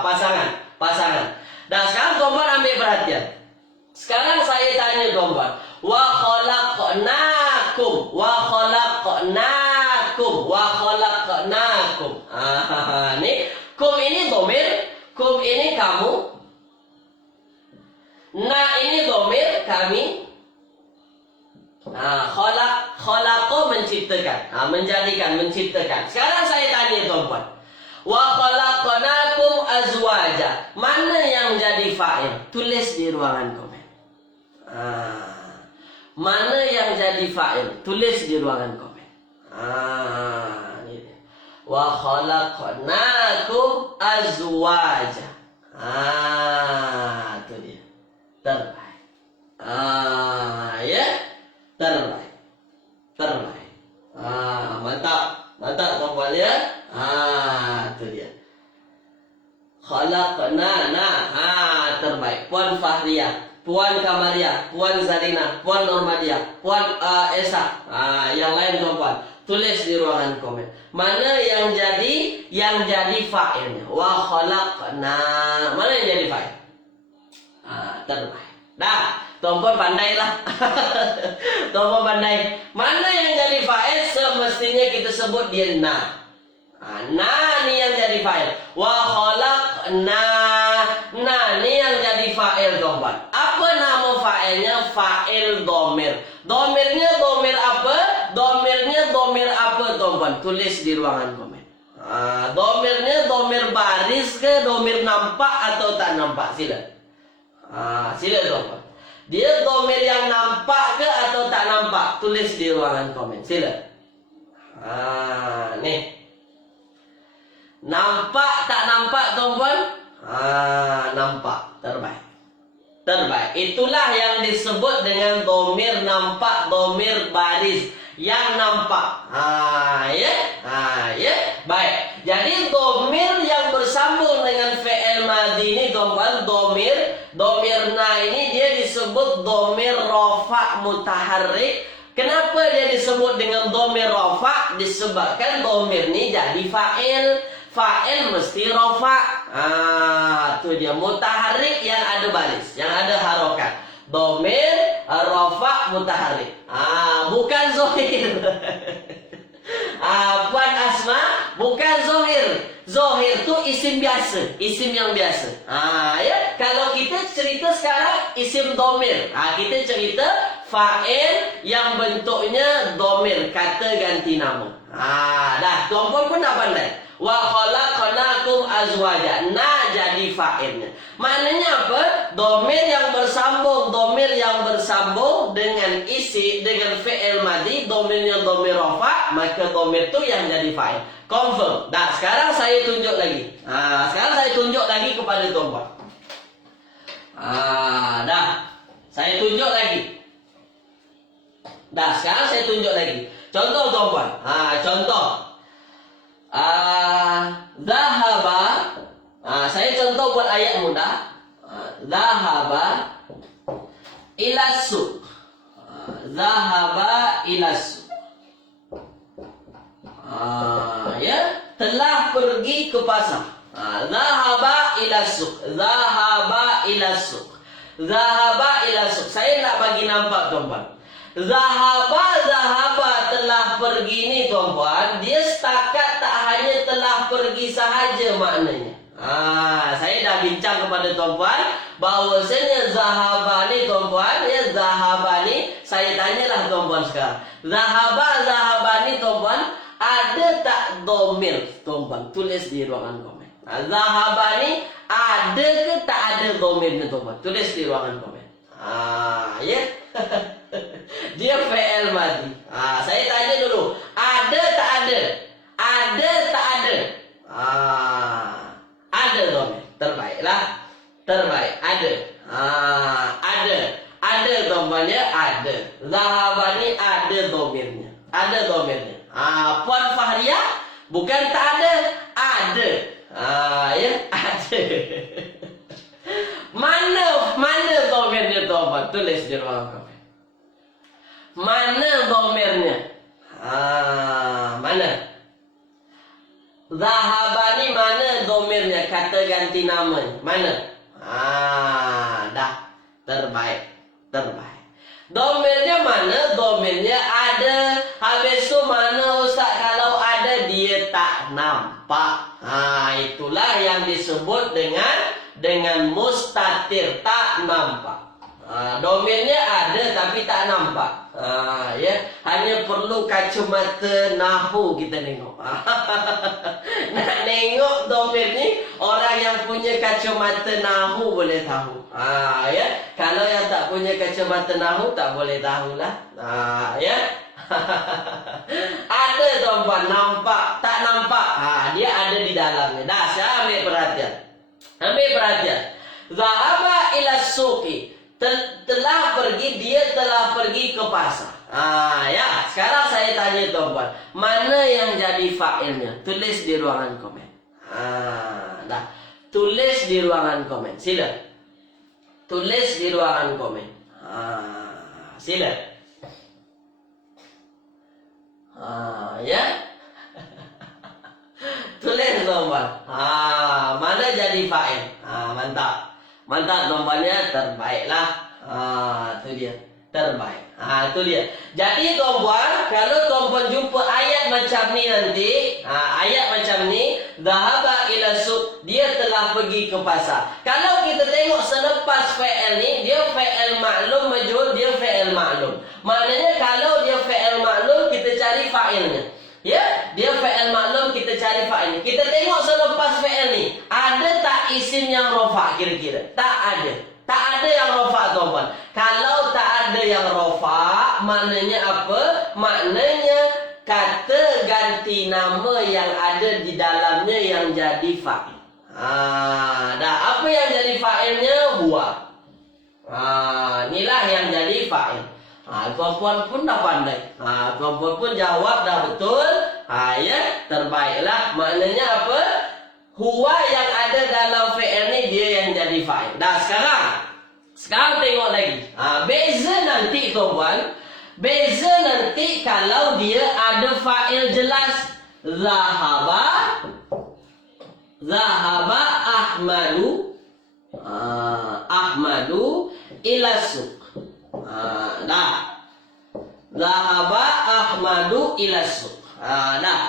Pasangan. Dan sekarang tuan-tuan ambil perhatian. Sekarang saya tanya tuan-tuan. Wa khalaqnakum. Ni kum ini dhamir, kum ini kamu. Na ini dhamir kami. Khalaqa menciptakan, menciptakan. Sekarang saya tanya tuan-tuan. Wa khalaqnakum azwaja. Mana yang jadi fa'il? Tulis di ruangan komen. Mana yang jadi fa'il? Tulis di ruangan komen. Wa khalaqnakum azwaja. Itu dia. Terbaik. Ya. Terbaik. Mantap tuan-tuan ya. Itu dia. Khalaqna. Terbaik. Puan Fahriah, Puan Kamaria, Puan Zarina, Puan Normadia, Puan Esa. Yang lain tuan-tuan, tulis di ruangan komen. Mana yang jadi fa'ilnya? Wa khalaqna. Mana yang jadi fa'il? Terbaik. Dah, tuan-tuan pandailah. Tuan-tuan pandai. Mana yang jadi fa'il? Semestinya kita sebut dia na. Na ni yang jadi fa'il. Wa khalaqna. Na ni yang jadi fa'il tuan-tuan. Apa nama fa'ilnya? Fa'il dhamir. Dhamirnya dhamir apa? Dhamirnya dhamir apa tuan-tuan? Tulis di ruangan komen. Dhamirnya dhamir baris ke dhamir nampak atau tak nampak? Sila. Sila tuan-tuan. Dia dhamir yang nampak ke atau tak nampak? Tulis di ruangan komen. Sila. Nih. Nampak tak nampak tuan-tuan? Nampak. Terbaik. terbaik. Itulah yang disebut dengan domir nampak, domir baris yang nampak. Ya. Baik. Jadi domir yang bersambung dengan fi'il madhi ini, tuan-tuan, domirna ini dia disebut domir rafa' mutaharrik. Kenapa dia disebut dengan domir rafa'? Disebabkan domir ini jadi fa'il. Fa'il mesti rafa'. Itu dia mutaharrik yang ada baris, yang ada harokat. Domir rafa' mutaharrik. Bukan zohir. Puan Asma, bukan zohir. Zohir itu isim biasa, isim yang biasa. Ya, kalau kita cerita sekarang isim domir. Kita cerita fa'il yang bentuknya domir, kata ganti nama. Dah, tuan-puan pun dah pandai. Wa khalaqnakum azwaja. Na jadi fa'ilnya. Maknanya apa? Domir yang bersambung dengan isi, dengan fi'il madhi, domirnya domir rafa', maka domir itu yang jadi fa'il. Confirm. Dah, sekarang saya tunjuk lagi. Sekarang saya tunjuk lagi kepada tuan-puan. Dah. Saya tunjuk lagi. Dah, sekarang saya tunjuk lagi. Contoh tuan-puan. Contoh. Zahaba. Saya contoh buat ayat mudah. Zahaba ila suq. Zahaba ila suq. Ya, telah pergi ke pasar. Zahaba ila suq. Zahaba ila suq. Zahaba ila suq. Saya nak bagi nampak tuan-puan. Zahaba telah pergi ni tuan-puan, dia setakat tak hanya telah pergi sahaja maknanya. Saya dah bincang kepada tuan-puan bahawasanya zahaba ni tuan-puan, ya, zahaba ni saya tanyalah tuan-puan sekarang. Zahaba ni tuan-puan, ada tak domir? Tuan-puan tulis di ruangan komen. Zahaba ni ada ke tak ada domirnya tuan-puan? Tulis di ruangan komen. Ya. Dia fi'il madhi. Saya tanya dulu, ada tak ada? Ada tak ada? Ada domir. Terbaiklah. Terbaik. Ada. Ada domirnya, ada. Zahaba ni ada domirnya. Ada domirnya. Puan Fahria, bukan tak ada, ada. Ya, ada. Mana domirnya tuan-tuan? Tulis di ruang komen. Mana domirnya? Mana? Zahaba ni mana domirnya? Kata ganti nama. Mana? Dah. Terbaik. Domirnya mana? Domirnya ada. Habis tu mana Ustaz? Kalau ada dia tak nampak. Itulah yang disebut dengan mustatir, tak nampak. Domirnya ada tapi tak nampak. Ya, hanya perlu kacamata nahu kita tengok. Nak tengok domir ni, orang yang punya kacamata nahu boleh tahu. Ya, kalau yang tak punya kacamata nahu tak boleh tahulah. Ya. Ada tuan-puan, nampak tak nampak? Dia ada di dalamnya. Dah, saya ambil perhatian. Zahaba ila suqi. Telah pergi ke pasar. Ya, sekarang saya tanya tuan-puan, mana yang jadi fa'ilnya? Tulis di ruangan komen. Dah. Tulis di ruangan komen. Sila. Tulis di ruangan komen. Sila. Ya. Tulis tuan-puan. Mana jadi fa'il? Mantap. Mantap tuan-puannya, terbaiklah. Itu dia. Terbaik. Itu dia. Jadi tuan-puan, kalau tuan-puan jumpa ayat macam ni nanti, ayat macam ni, dhahaba ila suq, dia telah pergi ke pasar. Kalau kita tengok selepas fi'il ni, dia fi'il maklum majhul, dia fi'il maklum. Maknanya kalau dia fi'il maklum, kita cari fa'ilnya. Ya, dia fi'il maklum, kita cari fa'ilnya. Kita tengok selepas fi'il ni, ada tak isim yang rafa' kira-kira? Tak ada. Tak ada yang rafa' tuan-puan. Kalau tak ada yang rafa', maknanya apa? Maknanya kata ganti nama yang ada di dalamnya yang jadi fa'il. Dah, apa yang jadi fa'ilnya? Huwa. Inilah yang jadi fa'il. Tuan-puan pun dah pandai. Tuan-puan pun jawab dah betul. Ya, terbaiklah. Maknanya apa? Huwa yang ada dalam fi'il ni dia yang jadi fa'il. Dah sekarang tengok lagi. Beza nanti tuan-puan. Beza nanti kalau dia ada fa'il jelas. Zahaba Ahmadu. Ahmadu ila suq. Zahaba Ahmadu ila suq.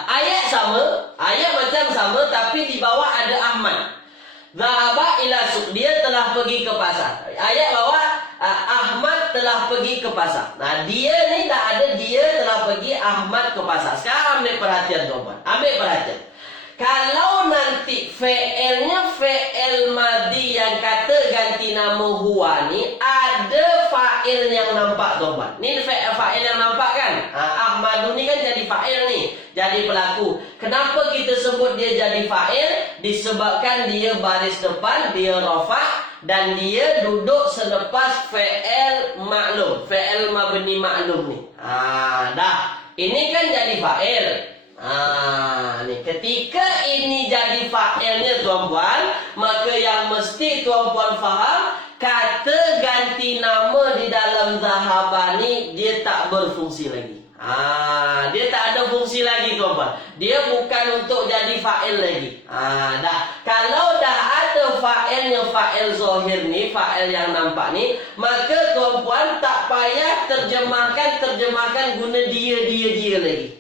Ayat sama, ayat macam sama tapi di bawah ada Ahmad. Zahaba ila suq, dia telah pergi ke pasar. Ayat bawah Ahmad telah pergi ke pasar. Dia ni tak ada, dia telah pergi, Ahmad ke pasar. Sekarang ambil perhatian tuan-tuan. Ambil perhatian. Kalau nanti fi'ilnya fi'il madi yang kata ganti nama huwa ni, ada fa'il yang nampak tuan-tuan. Ni fa'il yang nampak kan? Ahmadu ni kan jadi fa'il ni, jadi pelaku. Kenapa kita sebut dia jadi fa'il? Disebabkan dia baris depan, dia rafa' dan dia duduk selepas fi'il maklum, fi'il mabni maklum ni. Ini kan jadi fa'il. Ni ketika ini jadi fa'ilnya tuan-puan, maka yang mesti tuan-puan faham, kata ganti nama di dalam zahaba ni dia tak berfungsi lagi. Dia tak ada fungsi lagi tuan-puan. Dia bukan untuk jadi fa'il lagi. Kalau dah ada fa'ilnya, fa'il zahir ni, fa'il yang nampak ni, maka tuan-puan tak payah terjemahkan guna dia lagi.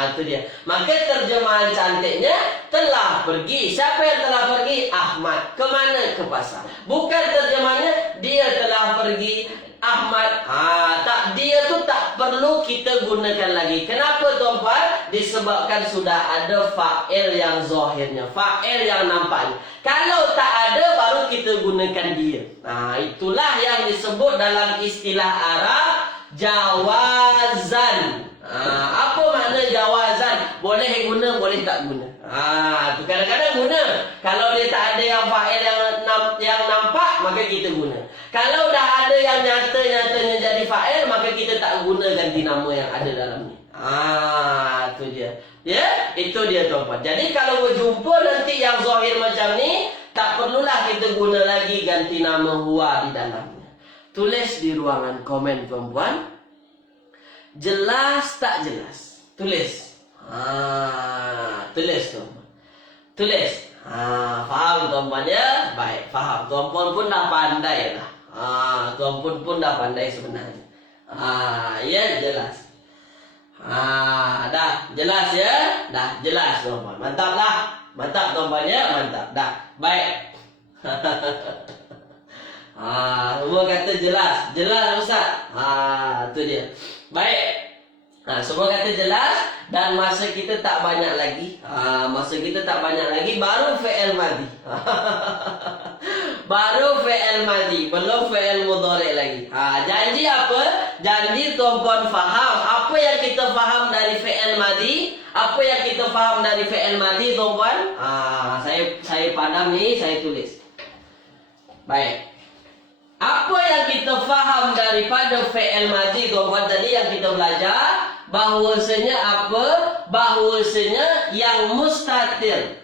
Itu dia. Maka terjemahan cantiknya telah pergi. Siapa yang telah pergi? Ahmad. Ke mana? Ke pasar. Bukan terjemahannya dia telah pergi, Ahmad. Tak, dia tu tak perlu kita gunakan lagi. Kenapa tuan-puan? Disebabkan sudah ada fa'il yang zahirnya, fa'il yang nampaknya. Kalau tak ada, baru kita gunakan dia. Itulah yang disebut dalam istilah Arab jawazan. Apa makna jawazan? Boleh guna, boleh tak guna. Tu kadang-kadang guna. Kalau dia tak ada yang fa'il yang nampak, maka kita guna. Kalau dah ada yang nyata-nyatanya jadi fa'il, maka kita tak guna ganti nama yang ada dalam ni. Itu dia. Ya, itu dia tuan-puan. Jadi kalau berjumpa nanti yang zahir macam ni, tak perlulah kita guna lagi ganti nama huwa di dalamnya. Tulis di ruangan komen tuan-puan. Jelas tak jelas? Tulis. Tulis tuan-puan. Tulis. Faham tuan-puan ya? Baik, faham. Tuan-puan pun dah pandai lah. Tuan-puan pun dah pandai sebenarnya. Ya, jelas. Dah jelas ya? Dah jelas tuan-puan. Mantap lah. Mantap tuan-puan ya? Mantap. Dah. Baik. Semua kata jelas. Jelas Ustaz. Itu dia. Baik. Semua kata jelas. Dan masa kita tak banyak lagi. Masa kita tak banyak lagi. Baru fi'il madi. Baru fi'il madi. Belum fi'il mudhari' lagi. Janji apa? Janji tuan-puan faham. Apa yang kita faham dari fi'il madi? Apa yang kita faham dari fi'il madi tuan-puan? Saya padam ni. Saya tulis. Baik. Apa yang kita faham daripada fi'il madi tuan-puan tadi yang kita belajar, bahwasanya apa? Bahwasanya yang mustatir,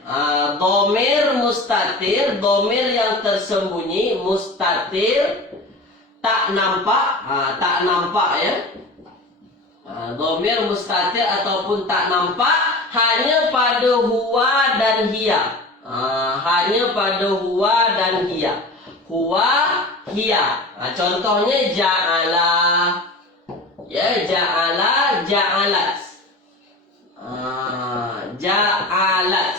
dhamir mustatir, dhamir yang tersembunyi, mustatir, tak nampak, tak nampak ya. Dhamir mustatir ataupun tak nampak hanya pada huwa dan hiya. Hanya pada huwa dan hiya. Huwa, hiya. Contohnya ja'ala. Ya, ja'ala, ja'alat. Ja'alat.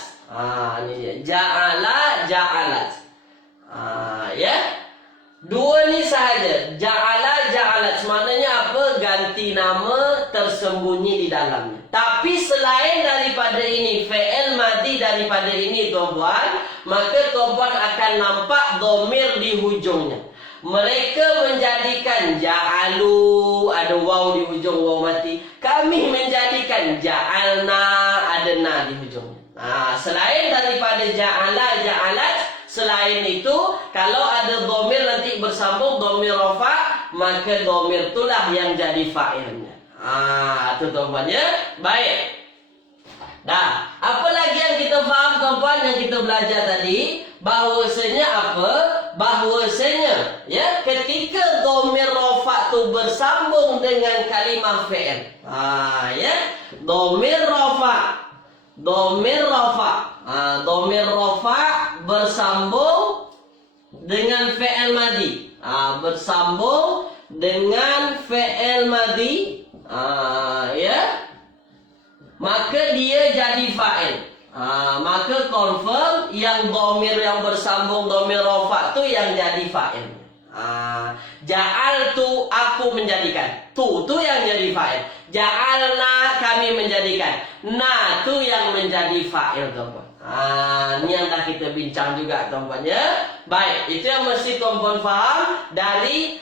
Ini dia. Ja'ala, ja'alat. Ya. Dua ni sahaja. Ja'ala, ja'alat. Maknanya apa? Ganti nama tersembunyi di dalamnya. Tapi selain daripada ini, fi'il madi daripada ini tuan-puan, maka tuan-puan akan nampak dhamir di hujungnya. Mereka menjadikan ja'alu, ada waw di hujung, waw mati. Kami menjadikan ja'alna, ada na di hujungnya. Selain daripada ja'ala, ja'alat, selain itu, kalau ada dhamir nanti bersambung domir rofa, maka domir itulah yang jadi fa'ilnya. Itu tuan-tuan ya. Baik. Nah, apa lagi yang kita faham tuan-tuan yang kita belajar tadi? Bahwasanya apa? Bahwasanya ya ketika domir rofa tu bersambung dengan kalimah fi'il. Ya, domir rofa. Domir rofa bersambung dengan fi'il madi. Bersambung dengan fi'il madi. Ya. Maka dia jadi fa'il. Maka confirm yang domir yang bersambung domir rofa tu yang jadi fa'il. Ja'al tu aku menjadikan. Tu yang jadi fa'il. Ja'alna kami menjadikan. Na tu yang menjadi fa'il tuan-tuan. Ini yang dah kita bincang juga tuan-tuan ya. Baik, itu yang mesti tuan-tuan faham dari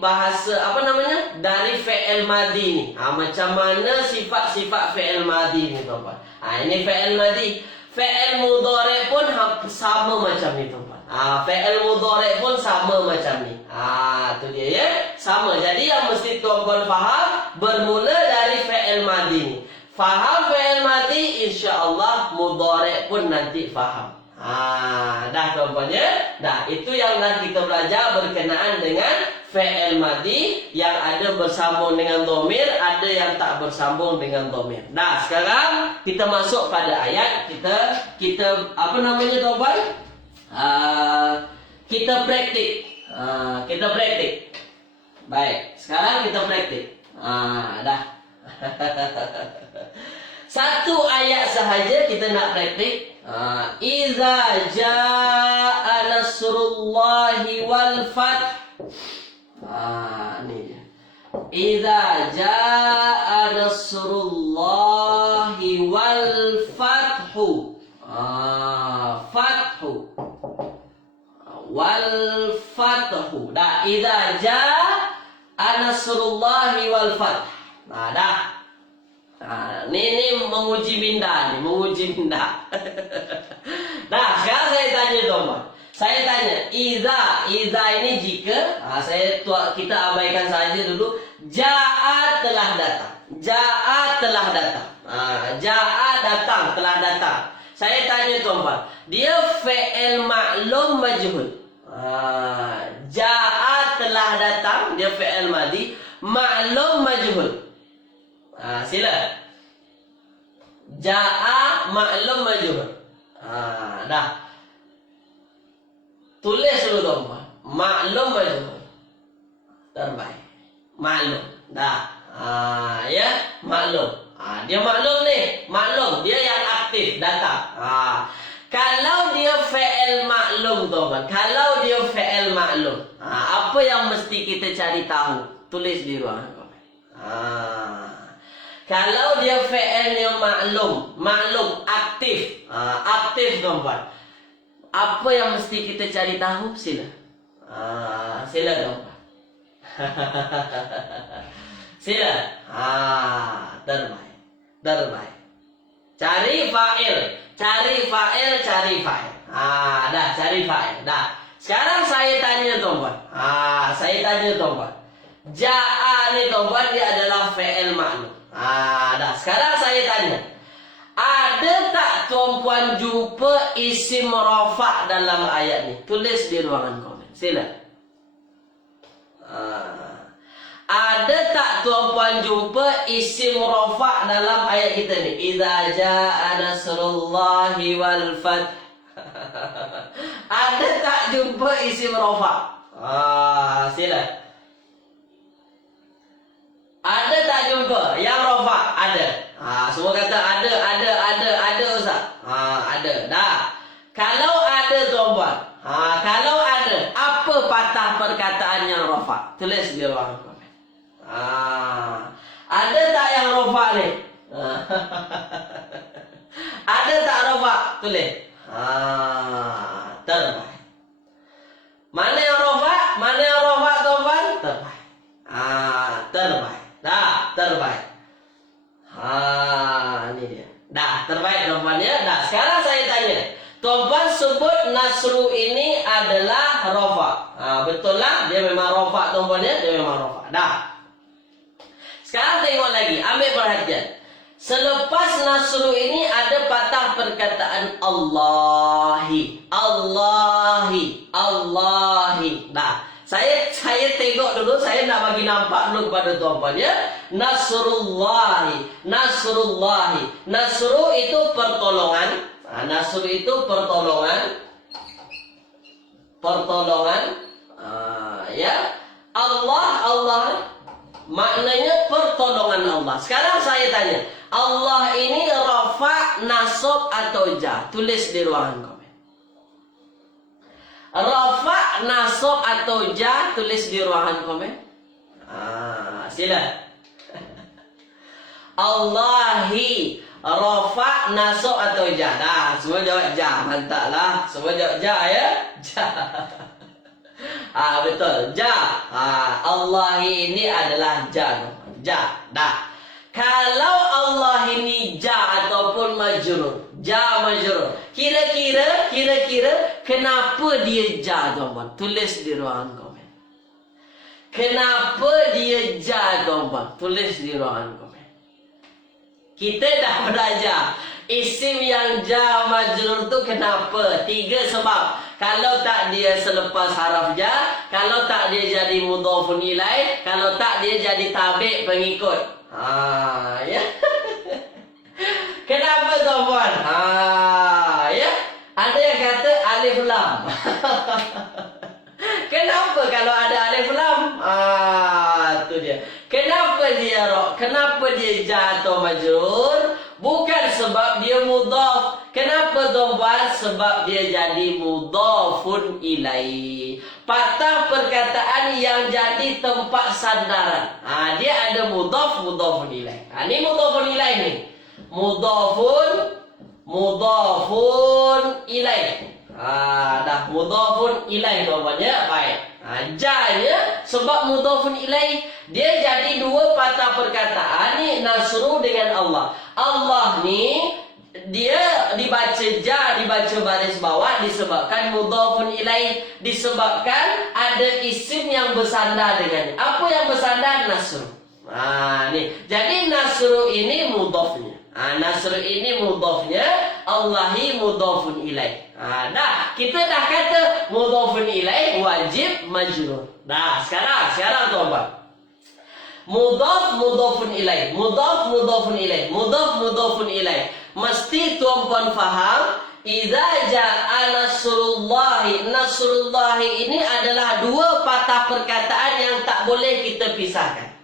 bahasa apa namanya? Dari fi'il madi ni. Macam mana sifat-sifat fi'il madi ni tuan-tuan. Ini fi'il madi. Fi'il mudhari pun sama macam ni tuan-tuan. Fi'il mudhari pun sama macam ni. Tu dia ya. Sama. Jadi yang mesti tuan-tuan faham bermula dari fi'il madi ni. Faham fi'il madi, insya-Allah mudhari pun nanti faham. Dah tuan-tuan ya. Dah, itu yang dah kita belajar berkenaan dengan fi'il madi yang ada bersambung dengan domir, ada yang tak bersambung dengan domir. Dah, sekarang kita masuk pada ayat. Kita apa namanya tuan-tuan? Kita praktik. Kita praktik. Baik, sekarang kita praktik. Dah. Satu ayat sahaja kita nak praktik. Iza jaa nasrullahi wal fath. Ini dia. Iza jaa nasrullahi wal fathu. Fathu. Wal fathu. Dah, iza jaa nasrullahi wal fath. Dah. Ini menguji minda nih, menguji minda. Nah, sekarang saya tanya tuan-tuan. Saya tanya, iza ini jika, kita abaikan saja dulu. Ja'a telah datang. Ja'a telah datang. Ja'a datang, telah datang. Saya tanya tuan-tuan, dia fi'il ma'lum majhul. Ja'a telah datang, dia fi'il madi, ma'lum majhul. Sila. Ja'a ma'lum majhul. Dah. Tulis dulu tuan-tuan. Ma'lum majhul. Terbaik. Maklum. Dah. Ya, maklum. Dia maklum ni. Maklum. Dia yang aktif datang. Kalau dia fi'il maklum tuan-tuan. Kalau dia fi'il maklum. Apa yang mesti kita cari tahu? Tulis di ruangan komen. Kalau dia fi'ilnya maklum, aktif. Aktif tuan-tuan. Apa yang mesti kita cari tahu? Sila. Sila tuan-tuan. Sila. Terbaik. Terbaik. Cari fa'il. Cari fa'il. Dah, cari fa'il. Dah. Sekarang saya tanya tuan-tuan. Saya tanya tuan-tuan. Ja'a ni tuan-tuan dia adalah fi'il maklum. Dah. Sekarang saya tanya. Ada tak tuan-tuan jumpa isim rafa' dalam ayat ni? Tulis di ruangan komen. Sila. Ada tak tuan-tuan jumpa isim rafa' dalam ayat kita ni? Idza jaa nasrullahi wal fath. Ada tak jumpa isim rafa'? Sila. Ada tak jumpa yang rafa'? Ada. Semua kata ada Ustaz. Ada. Dah. Kalau ada tuan-tuan. Kalau ada, apa patah perkataan yang rafa'? Tulis di ruangan komen. Ada tak yang rafa' ni? Ada tak rafa'? Tulis. Terbaik. Mana yang rafa'? Mana yang rafa' tuan-tuan? Terbaik. Terbaik. Dah, terbaik. Ini dia. Dah, terbaik tuan-tuan ya. Dah, sekarang saya tanya. Tuan-tuan sebut nasru ini adalah rafa'. Betul lah, dia memang rafa tuan-puan ya, dia memang rafa. Dah. Sekarang tengok lagi, ambil perhatian. Selepas nasru ini ada patah perkataan Allahi. Allahi. Allahi. Nah, saya tengok dulu, saya nak bagi nampak dulu kepada tuan-puan ya. Nasrullahi. Nasrullahi. Nasru itu pertolongan. Nasru itu pertolongan. Pertolongan. Ya. Allah. Maknanya pertolongan Allah. Sekarang saya tanya, Allah ini rafa, nasab atau jar? Tulis di ruangan komen. Rafa, nasab atau jar? Tulis di ruangan komen. Sila. Allahi, rafa, nasab atau jar? Dah, semua jawab jar. Mantap lah. Semua jawab jar ya. Jar. Betul. Ja. Allahi ini adalah ja. Ja. Dah. Kalau Allah ini ja ataupun majrur. Ja majrur. Kira-kira kenapa dia ja, tuan-tuan? Tulis di ruangan komen. Kenapa dia ja, tuan-tuan? Tulis di ruangan komen. Kita dah belajar isim yang ja majrur tu kenapa? 3 sebab. Kalau tak dia selepas haraf ja, kalau tak dia jadi mudhafun ilaih, kalau tak dia jadi tabi' pengikut. Ya. Kenapa tuan-puan? Ya. Ada yang kata alif lam. Kenapa kalau ada alif lam? Tu dia. Kenapa dia ja atau majrur? Bukan sebab dia mudhaf. Kenapa tuan-puan? Sebab dia jadi mudhafun ilaih. Patah perkataan yang jadi tempat sandaran. Dia ada mudhafun ilaih. Ini mudhafun ilaih ni. Mudhafun ilaih. Dah mudhafun ilaih tuan-puan ya. Baik. Janya sebab mudhafun ilaih, dia jadi 2 patah perkataan ni, nasru dengan Allah. Allah ni dia dibaca ja, dibaca baris bawah disebabkan mudhafun ilaih, disebabkan ada isim yang bersandar dengannya. Apa yang bersandar? Nasru. Ni. Jadi nasru ini mudhafnya. Nasru ini mudhafnya, Allahi mudhafun ilaih. Dah, kita dah kata mudhafun ilaih wajib majrur. Dah, sekarang tuan-tuan. Mudhafun ilaih. Mudhafun ilaih. Mesti tuan-puan faham, idza jaa nasrullahi. Nasrullahi ini adalah 2 patah perkataan yang tak boleh kita pisahkan.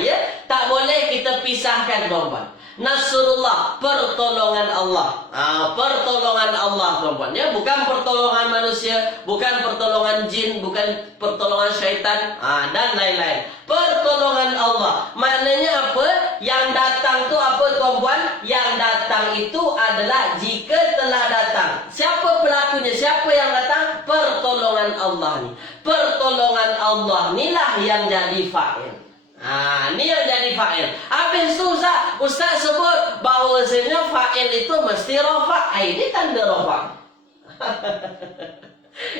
Ya, tak boleh kita pisahkan tuan-puan. Nasrullah, pertolongan Allah. Pertolongan Allah tuan-puan ya, bukan pertolongan manusia, bukan pertolongan jin, bukan pertolongan syaitan dan lain-lain. Pertolongan Allah. Maknanya apa? Yang datang tu apa tuan-puan? Yang datang itu adalah jika telah datang. Siapa pelakunya? Siapa yang datang? Pertolongan Allah ni. Pertolongan Allah inilah yang jadi fa'il. Ni yang jadi fa'il. Habis tu Ustaz sebut bahawasanya fa'il itu mesti rafa'. Ini tanda rafa'.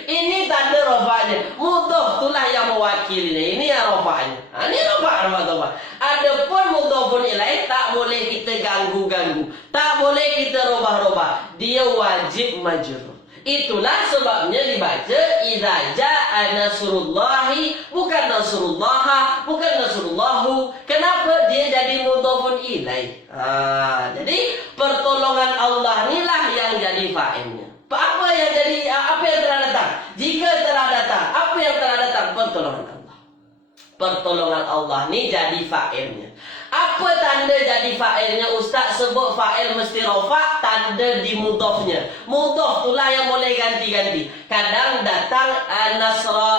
Ini tanda rafa'nya. Mudhaf itulah yang mewakilinya. Ini yang rafa'nya. Ini rafa'. Adapun mudhafun ilaih tak boleh kita ganggu-ganggu. Tak boleh kita robah-robah. Dia wajib majrur. Itulah sebabnya dibaca idza jaa nasrullahi, bukan nasrullah, bukan nasrullahu. Kenapa dia jadi mudhafun ilaih? Jadi pertolongan Allah inilah yang jadi fa'ilnya. Apa yang telah datang? Jika telah datang, apa yang telah datang? Pertolongan Allah. Pertolongan Allah ni jadi fa'ilnya. Apa tanda jadi fa'ilnya? Ustaz sebut fa'il mesti rafa', tanda di mudhafnya. Mudhaf itulah yang boleh ganti-ganti. Kadang datang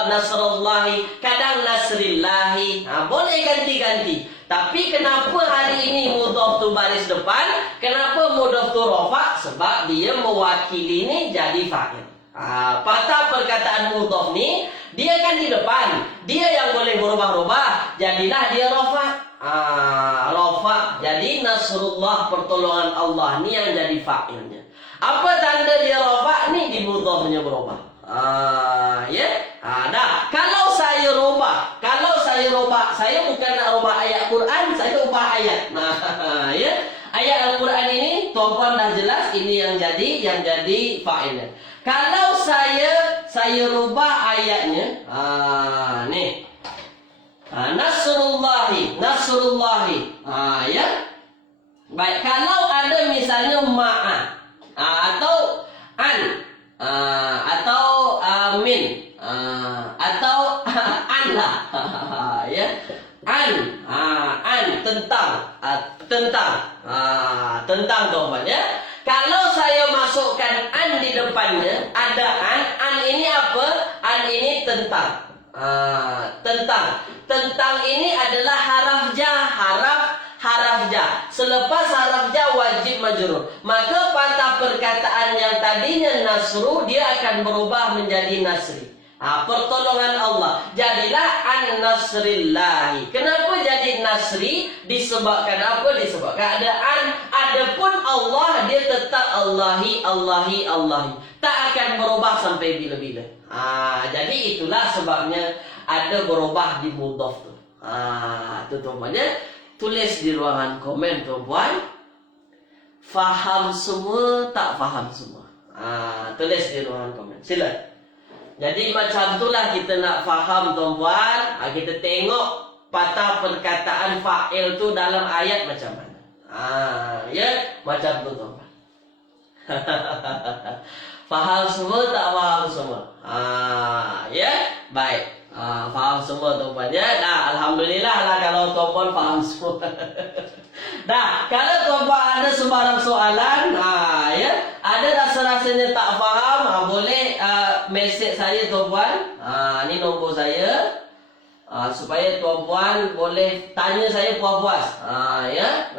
nasrullahi, kadang nasrillahi. Boleh ganti-ganti. Tapi kenapa hari ini mudhaf tu baris depan? Kenapa mudhaf tu rafa'? Sebab dia mewakili ni jadi fa'il. Patah perkataan mudhaf ni, dia kan di depan. Dia yang boleh berubah-ubah. Jadilah dia rafa'. Rafa'. Jadi nasrullah, pertolongan Allah ni yang jadi fa'ilnya. Apa tanda dia rafa' ni? Di mudhafnya berubah. Ya. Dah. Kalau saya robah, saya bukan nak robah ayat Quran, saya ubah ayat. Nah, ya. Ayat Al-Quran ini, tuan-puan dah jelas, ini yang jadi faedah. Kalau saya rubah ayatnya, nih. Nasrullahi. Ya. Baik, kalau ada misalnya ma'a, atau an, atau min, atau anlah, ya. Tentang tuan-puan, ya. Kalau saya masukkan an di depannya, ada an ini apa? An ini tentang. Tentang ini adalah haraf ja. Selepas haraf ja wajib majrur. Maka patah perkataan yang tadinya nasru, dia akan berubah menjadi nasri. Pertolongan Allah. Jadilah an-nasrillahi. Kenapa jadi nasri? Disebabkan apa? Disebabkan ada an. Adapun Allah, dia tetap Allahi. Tak akan berubah sampai bila-bila. Jadi itulah sebabnya ada berubah di mudhaf tu. Tu tuan-puan, ya. Tulis di ruangan komen, tuan-puan. Faham semua, tak faham semua. Tulis di ruangan komen. Sila. Jadi macam itulah kita nak faham, tuan-puan. Kita tengok patah perkataan fa'il tu dalam ayat macam mana. Ya, macam tu, tuan-puan. Faham semua, tak faham semua? Ya, baik. Faham semua, tuan-puan, ya. Dah, alhamdulillah lah kalau tuan-puan faham semua. Dah, kalau tuan-puan ada sembarang soalan, ya, ada rasa-rasanya tak faham, boleh mesej saya, tuan-puan. Ni nombor saya. Supaya tuan-puan boleh tanya saya puas-puas. Ya,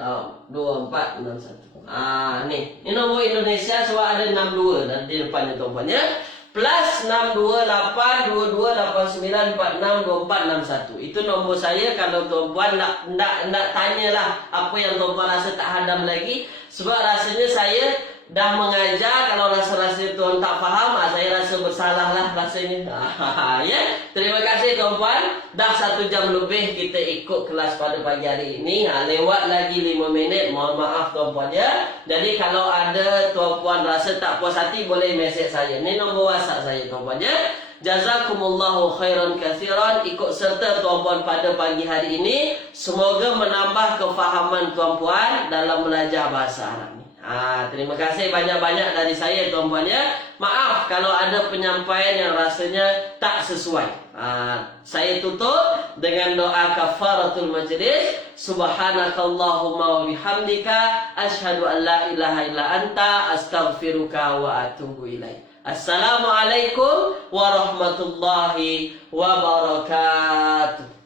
2461. Ni nombor Indonesia sebab ada 62 nanti depannya, tuan-puan, ya. Plus 62828946246. Itu nombor saya kalau tuan-puan nak tanyalah apa yang tuan-puan rasa tak hadam lagi. Sebab rasanya saya dah mengajar, kalau rasa-rasa tuan tak faham, saya rasa bersalah lah rasanya. Ya, terima kasih tuan-puan. Dah 1 jam lebih kita ikut kelas pada pagi hari ini. Lewat lagi 5 minit, mohon maaf tuan-puan, ya. Jadi kalau ada tuan-puan rasa tak puas hati, boleh mesej saya. Ini nombor WhatsApp saya, tuan-puan, ya. Jazakumullahu khairan katsiran. Ikut serta tuan-puan pada pagi hari ini. Semoga menambah kefahaman tuan-puan dalam belajar bahasa Arab. Terima kasih banyak-banyak dari saya, tuan-puan, ya. Maaf kalau ada penyampaian yang rasanya tak sesuai. Saya tutup dengan doa kafaratul majlis. Subhanakallahumma wa bihamdika asyhadu an la ilaha illa anta astaghfiruka wa atubu ilaik. Assalamualaikum warahmatullahi wabarakatuh.